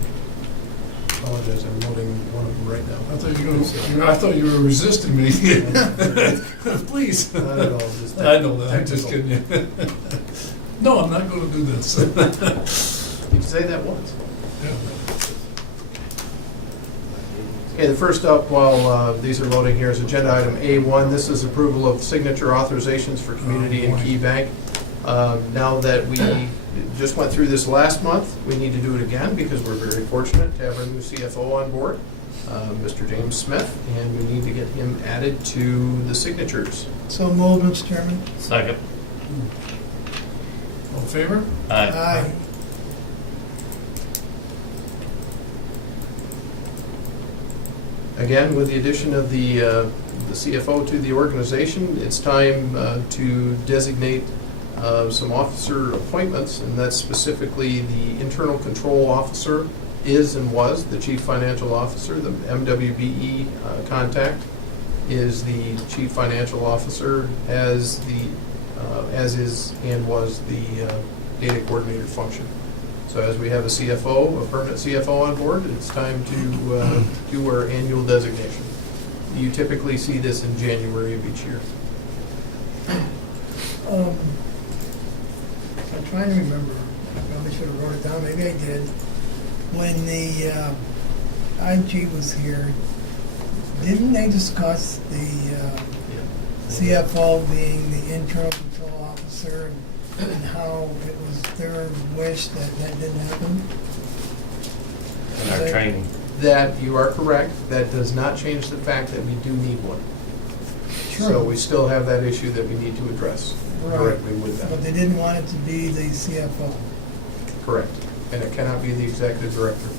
Apologize, I'm loading one of them right now. I thought you were resisting me. Please. Not at all, just I know that, I'm just technical. kidding you. No, I'm not going to do this. You can say that once. Yeah. Okay, the first up, while these are loading here, is agenda item A1. This is approval of signature authorizations for Community and Key Bank. Now that we just went through this last month, we need to do it again because we're very fortunate to have our new CFO on board, Mr. James Smith, and we need to get him added to the signatures. So moved, Mr. Chairman. Second. All in favor? Aye. Again, with the addition of the CFO to the organization, it's time to designate some officer appointments, and that's specifically the internal control officer is and was the chief financial officer. The MWBE contact is the chief financial officer, as is and was the data coordinator function. So as we have a CFO, a permanent CFO on board, it's time to do our annual designation. You typically see this in January of each year. I'm trying to remember, I probably should have wrote it down, maybe I did. When the IG was here, didn't they discuss the CFO being the internal control officer and how it was their wish that that didn't happen? In our training. That, you are correct, that does not change the fact that we do need one. True. So we still have that issue that we need to address Right. directly with But them. they didn't want it to be the CFO. Correct. And it cannot be the executive director.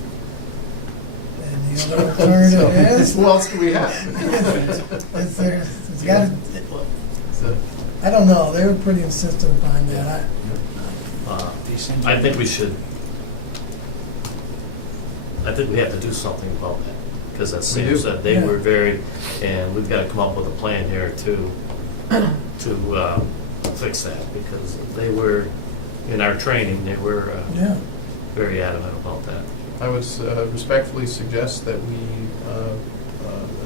And the other alternative is? Who else do we have? It's got, So, I don't know, they were pretty insistent upon that. I think we should, I think we have to do something about that, because as We Sam do. said, they Yeah. were very, and we've got to come up with a plan here to fix that, because they were, in our training, they were Yeah. very adamant about that. I would respectfully suggest that we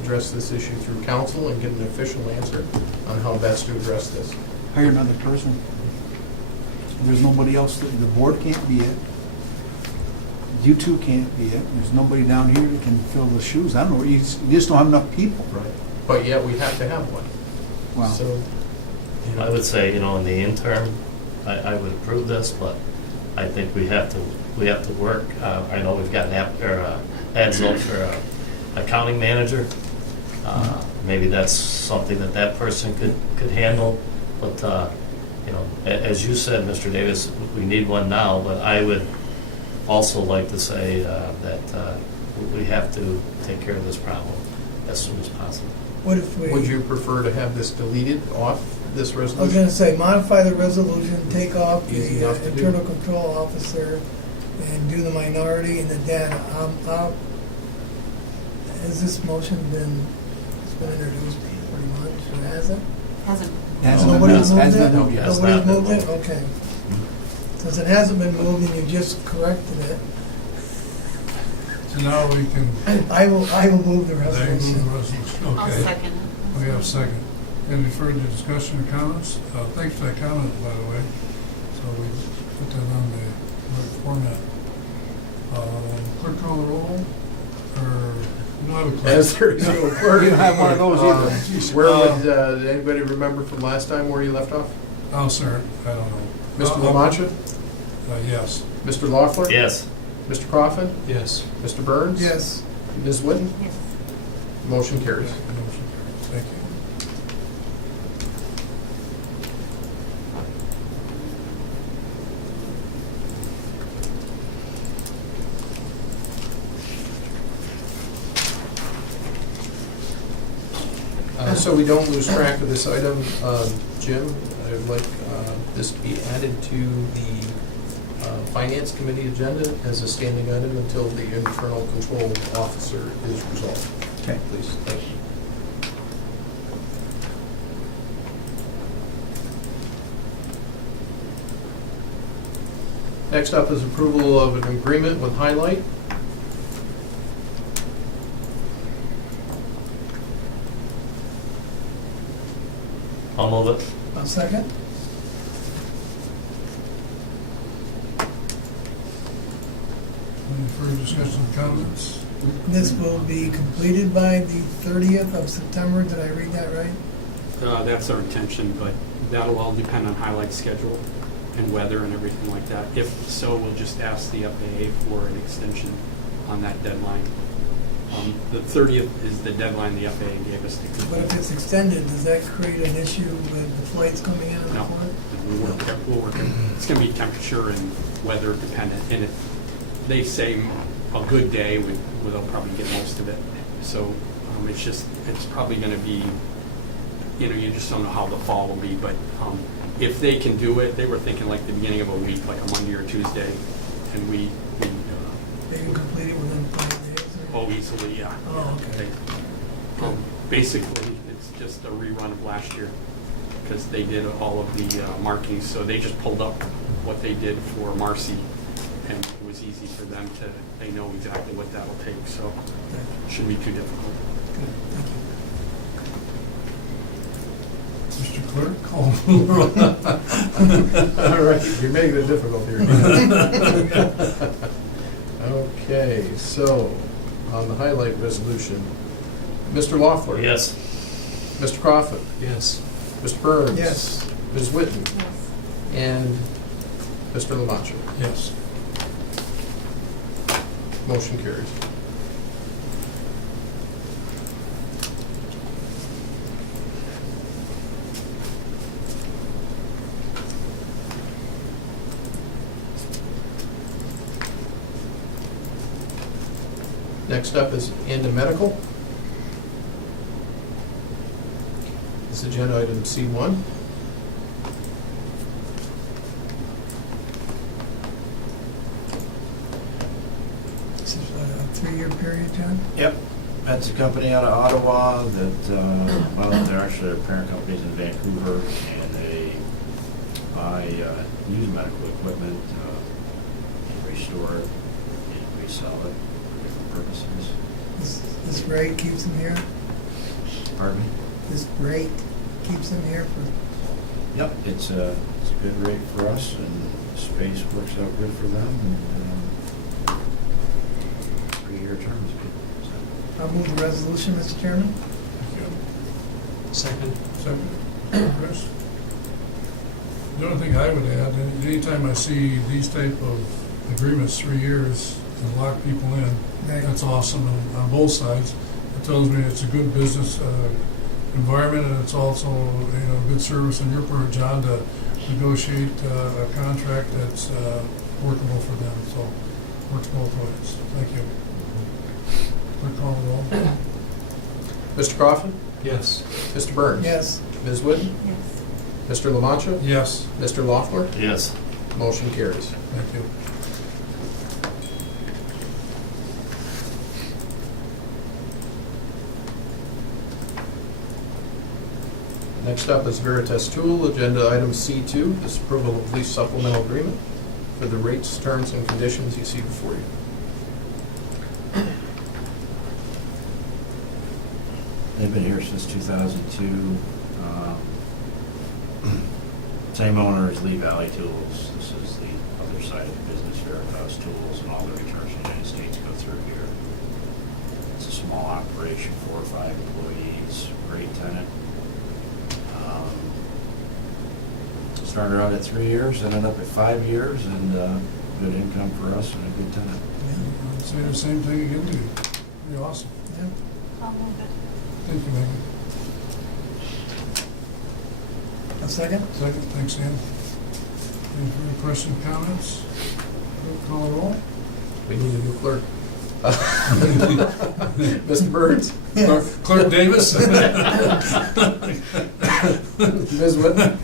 address this issue through council and get an official answer on how best to address this. Hire another person. There's nobody else, the board can't be it. You two can't be it. There's nobody down here that can fill the shoes. I don't know, you just don't have enough people. Right. But yet we have to have one. Wow. So, you know, I would say, in the interim, I would approve this, but I think we have to work. I know we've got an ads out for an accounting manager. Maybe that's something that person could handle. But, as you said, Mr. Davis, we need one now, but I would also like to say that we have to take care of this problem as soon as possible. What if we? would you prefer to have this deleted off this I was resolution? gonna say, modify the resolution, take off Easy the enough to do. internal control officer and do the minority and the data. Has this motion been, it's been introduced pretty much, or has it? Hasn't. Hasn't been Nobody's moved. moved it? Hasn't been moved yet. Nobody's Has not moved been it? moved. Okay. Since it hasn't been moved and you just corrected it, So now we can, I will move the they move the resolution. resolution. I'll Okay. second. We have a second. Any further discussion or comments? Thanks for that comment, by the way. So we put that on the right format. Clerk call the roll, or, you don't have a clerk? As there is no clerk. You don't have one of those either. Where would, anybody remember from last time where you left off? Oh, sir, I don't know. Mr. LaMancha? Yes. Mr. Loeffler? Yes. Mr. Coffin? Yes. Mr. Burns? Yes. Ms. Witten? Yes. Motion carries. Motion carries. Thank you. So we don't lose track of this item, Jim, I would like this to be added to the Finance Committee agenda as a standing item until the internal control officer is resolved. Okay. Please, thank you. Next up is approval of an agreement with Highlight. I'll move it. I'll second. Any further discussion or comments? This will be completed by the 30th of September. Did I read that right? That's our intention, but that'll all depend on highlight schedule and weather and everything like that. If so, we'll just ask the FAA for an extension on that deadline. The 30th is the deadline the FAA gave us to But complete. if it's extended, does that create an issue with the flights coming in and No. out? We'll work it. It's going to be temperature and weather dependent, and they say a good day, they'll probably get most of it. So it's probably going to be, you just don't know how the fall will be, but if they can do it, they were thinking like the beginning of a week, like a Monday or Tuesday, and we They can complete it within 5 days? or- easily, yeah. Oh, okay. Basically, it's just a rerun of last year, because they did all of the markings, so they just pulled up what they did for Marcy, and it was easy for them they know exactly what that'll take, so it shouldn't be too difficult. Good, thank you. Mr. Clerk, call the roll. All right, you're making it difficult here. Okay, so, on the highlight resolution, Mr. Loeffler. Yes. Mr. Crawford. Yes. Mr. Burns. Yes. Ms. Whitten. And Mr. Lamacha. Yes. Motion carries. Next up is into medical. This is agenda item C1. This is a 3-year period, John? Yep, that's a company out of Ottawa that, well, they're actually their parent company's in Vancouver, and they buy used medical equipment, and restore it, and resell it for different purposes. This rate keeps them here? Pardon me? This rate keeps them here for, Yep, it's a good rate for us, and space works out good for them, and 3-year terms. So, I'll move the resolution, Mr. Chairman. Thank you. Second. Second, Chris? The only thing I would add, anytime I see these type of agreements, 3 years, and lock people in, Right. that's awesome on both sides. It tells me it's a good business environment, and it's also, good service on your part, John, to negotiate a contract that's workable for them, so works both ways. Thank you. Clerk, call the roll. Mr. Crawford? Yes. Mr. Burns? Yes. Ms. Whitten? Yes. Mr. Lamacha? Yes, Mr. Loeffler? Yes. Motion carries. thank you. Next up is Veritas Tool, agenda item C2, this approval of lease supplemental agreement for the rates, terms, and conditions you see before you. They've been here since 2002. Same owner as Lee Valley Tools. This is the other side of the business, Veritas Tools, and all the returns in the United States go through here. It's a small operation, 4 or 5 employees, great tenant. Started out at 3 years, ended up at 5 years, and good income for us and a good tenant. I'd say the same thing again to you. Pretty awesome. Yeah. I'll move it. Thank you, Megan. A second? Second, thanks, Dan. Any further questions, comments? Call the roll. We need a new clerk. Mr. Burns? Yes. Clerk Davis? Ms. Whitten?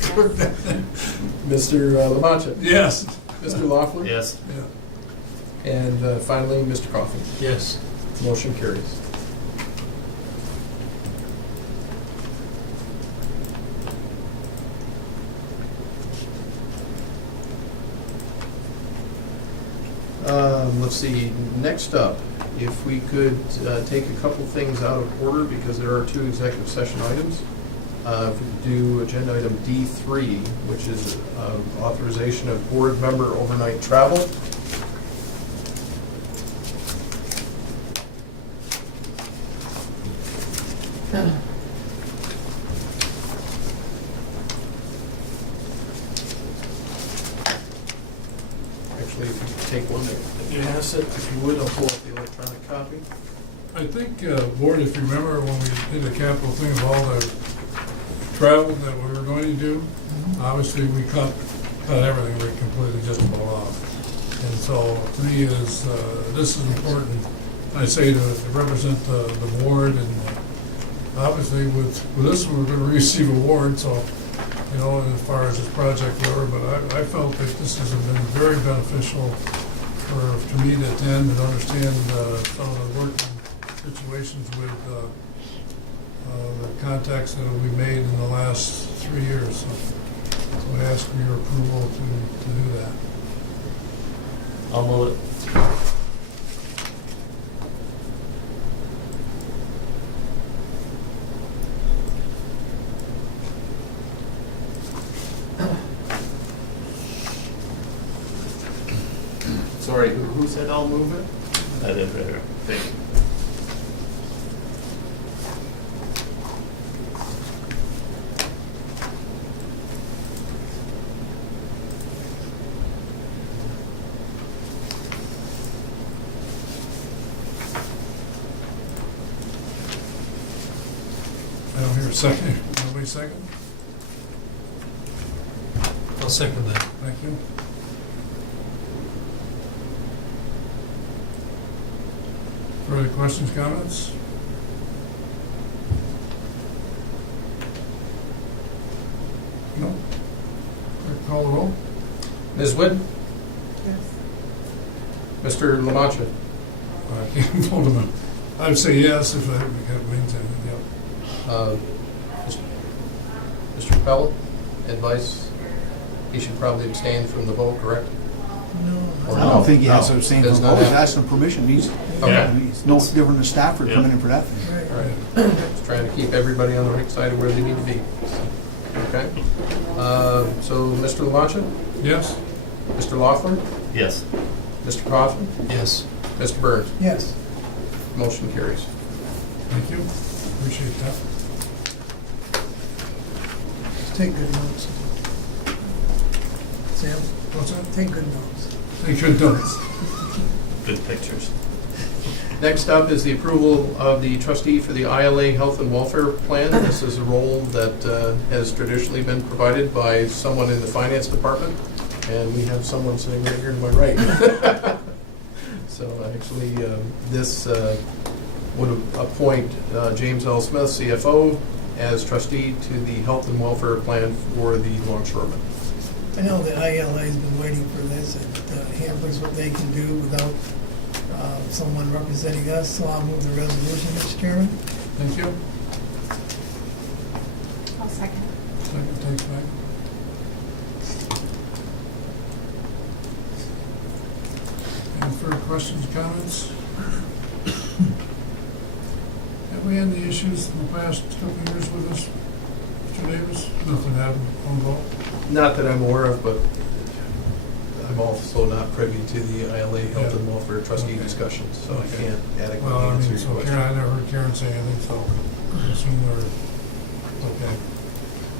Mr. Lamacha? Yes. Mr. Loeffler? Yes. Yeah. And finally, Mr. Crawford. Yes. Motion carries. Let's see, next up, if we could take a couple things out of order because there are 2 executive session items. If we could do agenda item D3, which is authorization of board member overnight travel. Actually, if you could take one, you pass it, if you would, I'll pull up the electronic copy. I think, Board, if you remember when we did the capital thing of all the travel that we were going to do, obviously we cut everything, we completely just about off. And so to me is, this is important, I say to represent the board, and obviously with this, we're gonna receive awards, so, you know, as far as this project, whatever, but I felt that this has been very beneficial for me to attend and understand some of the working situations with the contacts that will be made in the last 3 years. So I ask for your approval to do that. I'll move it. Sorry, who said I'll move it? I did better. Thank you. I don't hear a second. Nobody second? I'll second that. Thank you. Further questions, comments? No? Clerk, call the roll. Ms. Whitten? Yes. Mr. Lamancha? I can't vote on it. I'd say yes if I had wings in it, yep. Uh, Mr. Pella, advice, he should probably abstain from the vote, correct? No, Or I don't think he has to No. abstain Does from not vote. He's have- asking permission. He's Okay. no different than Stafford coming in for that thing. right. Right. Just trying to keep everybody on the right side of where they need to be. Okay. So, Mr. Lamancha, Yes? Mr. Loeffler, Yes. Mr. Coffin, Yes. Mr. Burns. Yes. Motion carries. Thank you. Appreciate that. Take good notes. Sam, What's that? take good notes. Take good notes. Good pictures. Next up is the approval of the trustee for the ILA Health and Welfare Plan. This is a role that has traditionally been provided by someone in the finance department, and we have someone sitting right here to my right. So actually, this would appoint James L. Smith, CFO, as trustee to the Health and Welfare Plan for the longshoremen. I know the ILA's been waiting for this. It hampers what they can do without someone representing us, so I'll move the resolution, Mr. Chairman. Thank you. I'll second. Second, thanks, Mike. Any further questions, comments? Have we had any issues in the past couple of years with this, Mr. Davis? Nothing happened on vote? Not that I'm aware of, but I'm also not privy to the ILA Health and Welfare trustee Okay. discussions, so I Okay. can't adequately Well, I answer mean, your so question. Karen, I never heard Karen say anything, so I assume we're, okay.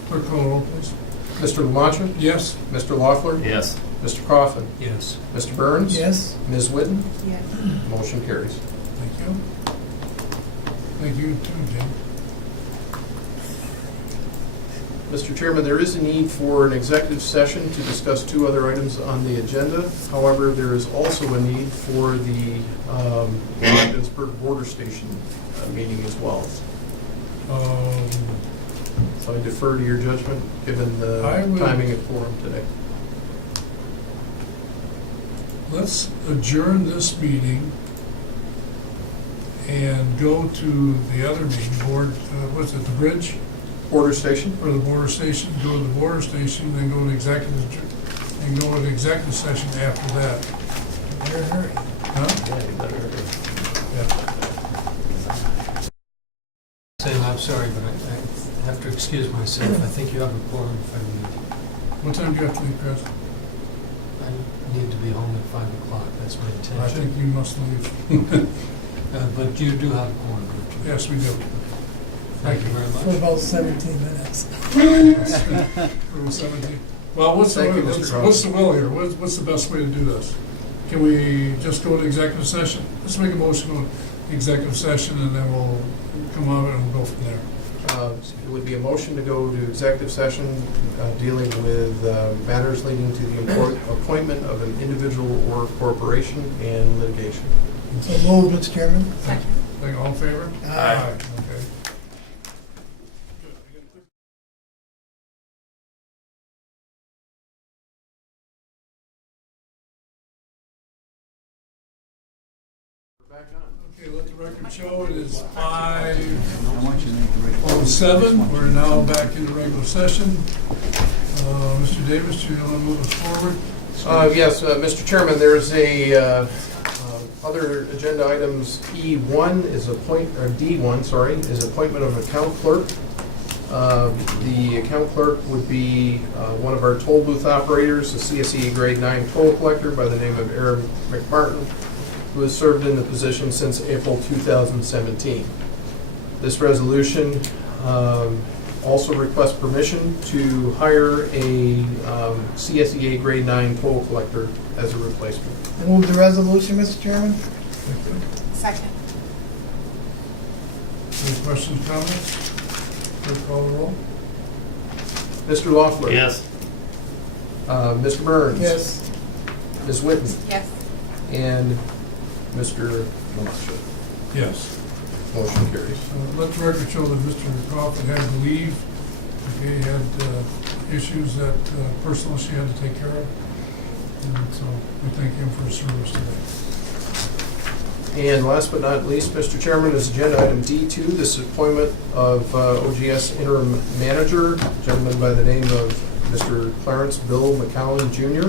Clerk call the roll, please. Mr. Lamancha? Yes? Mr. Loeffler? Yes. Mr. Coffin? Yes. Mr. Burns? Yes. Ms. Whitten? Yes. Motion carries. Thank you. Thank you too, Jim. Mr. Chairman, there is a need for an executive session to discuss two other items on the agenda. However, there is also a need for the Ogdensburg border station meeting as well. So I defer to your judgment, given the I would- timing of quorum today. Let's adjourn this meeting and go to the other meeting, board, what's it, the bridge? Border station? Or the border station, go to the border station, then go to executive, and go to the executive session after that. Better hurry. Huh? Yeah, you better. Yeah. Sam, I'm sorry, but I have to excuse myself. I think you have a quorum for the meeting. What time do you have to leave, Chris? I need to be home at 5 o'clock. That's my I intention. think you must leave. But you do have a quorum, don't you? Yes, we do. Thank you very For much. about 17 minutes. Rule 17. Well, what's the, Thank you, will- Mr. what's Cross. the will here? What's the best way to do this? Can we just go to executive session? Let's make a motion. executive session, and then we'll come out and we'll go from there. It would be a motion to go to executive session dealing with matters leading to the appointment of an individual or corporation and litigation. So moved, Mr. Chairman. Second. All in favor? Aye. Okay. Back on. Okay, let the record show it is 5:07. I want you to make the right. We're now back into regular session. Mr. Davis, do you want to move us forward? Yes, Mr. Chairman, there's other agenda items. E1 is D1, sorry, is appointment of account clerk. The account clerk would be one of our toll booth operators, a CSE grade 9 toll collector by the name of Aaron McMartin, who has served in the position since April 2017. This resolution also requests permission to hire a CSEA grade 9 toll collector as a replacement. I move the resolution, Mr. Chairman. Second. Any questions, comments? Clerk, call the roll. Mr. Loeffler. Yes. Mr. Burns. Yes. Ms. Witten. Yes. And Mr. Lamasha. Yes. Motion carries. Let the record show that Mr. Coffin had to leave. Okay, he had issues that personal she had to take care of. And so we thank him for his service today. And last but not least, Mr. Chairman, is agenda item D2. This is appointment of OGS interim manager, a gentleman by the name of Mr. Clarence Bill McCowan Jr.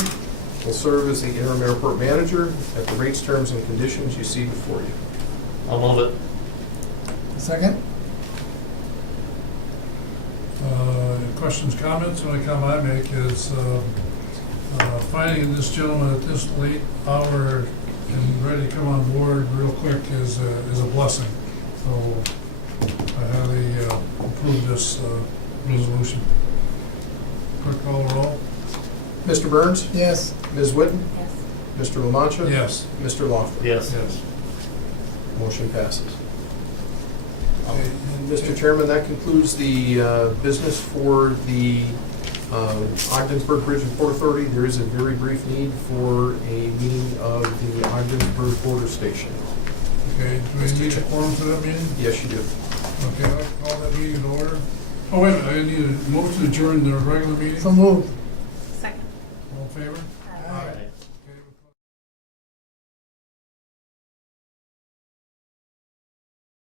will serve as the interim airport manager at the rates, terms, and conditions you see before you. I'll move it. Second. Questions, comments? The only comment I make is finding this gentleman at this late hour and ready to come on board real quick is a blessing. So I highly approve this resolution. Clerk, call the roll. Mr. Burns? Yes. Ms. Witten? Yes. Mr. Lamancha? Yes. Mr. Loeffler? Yes. Yes. Motion passes. And Mr. Chairman, that concludes the business for the Ogdensburg Bridge and Port Authority. There is a very brief need for a meeting of the Ogdensburg Border Station. Okay, do we need a quorum for that meeting? Yes, you do. Okay, I'll call that meeting to order. Oh, wait a minute, I need a motion to adjourn the regular meeting. So moved. Second. All in favor?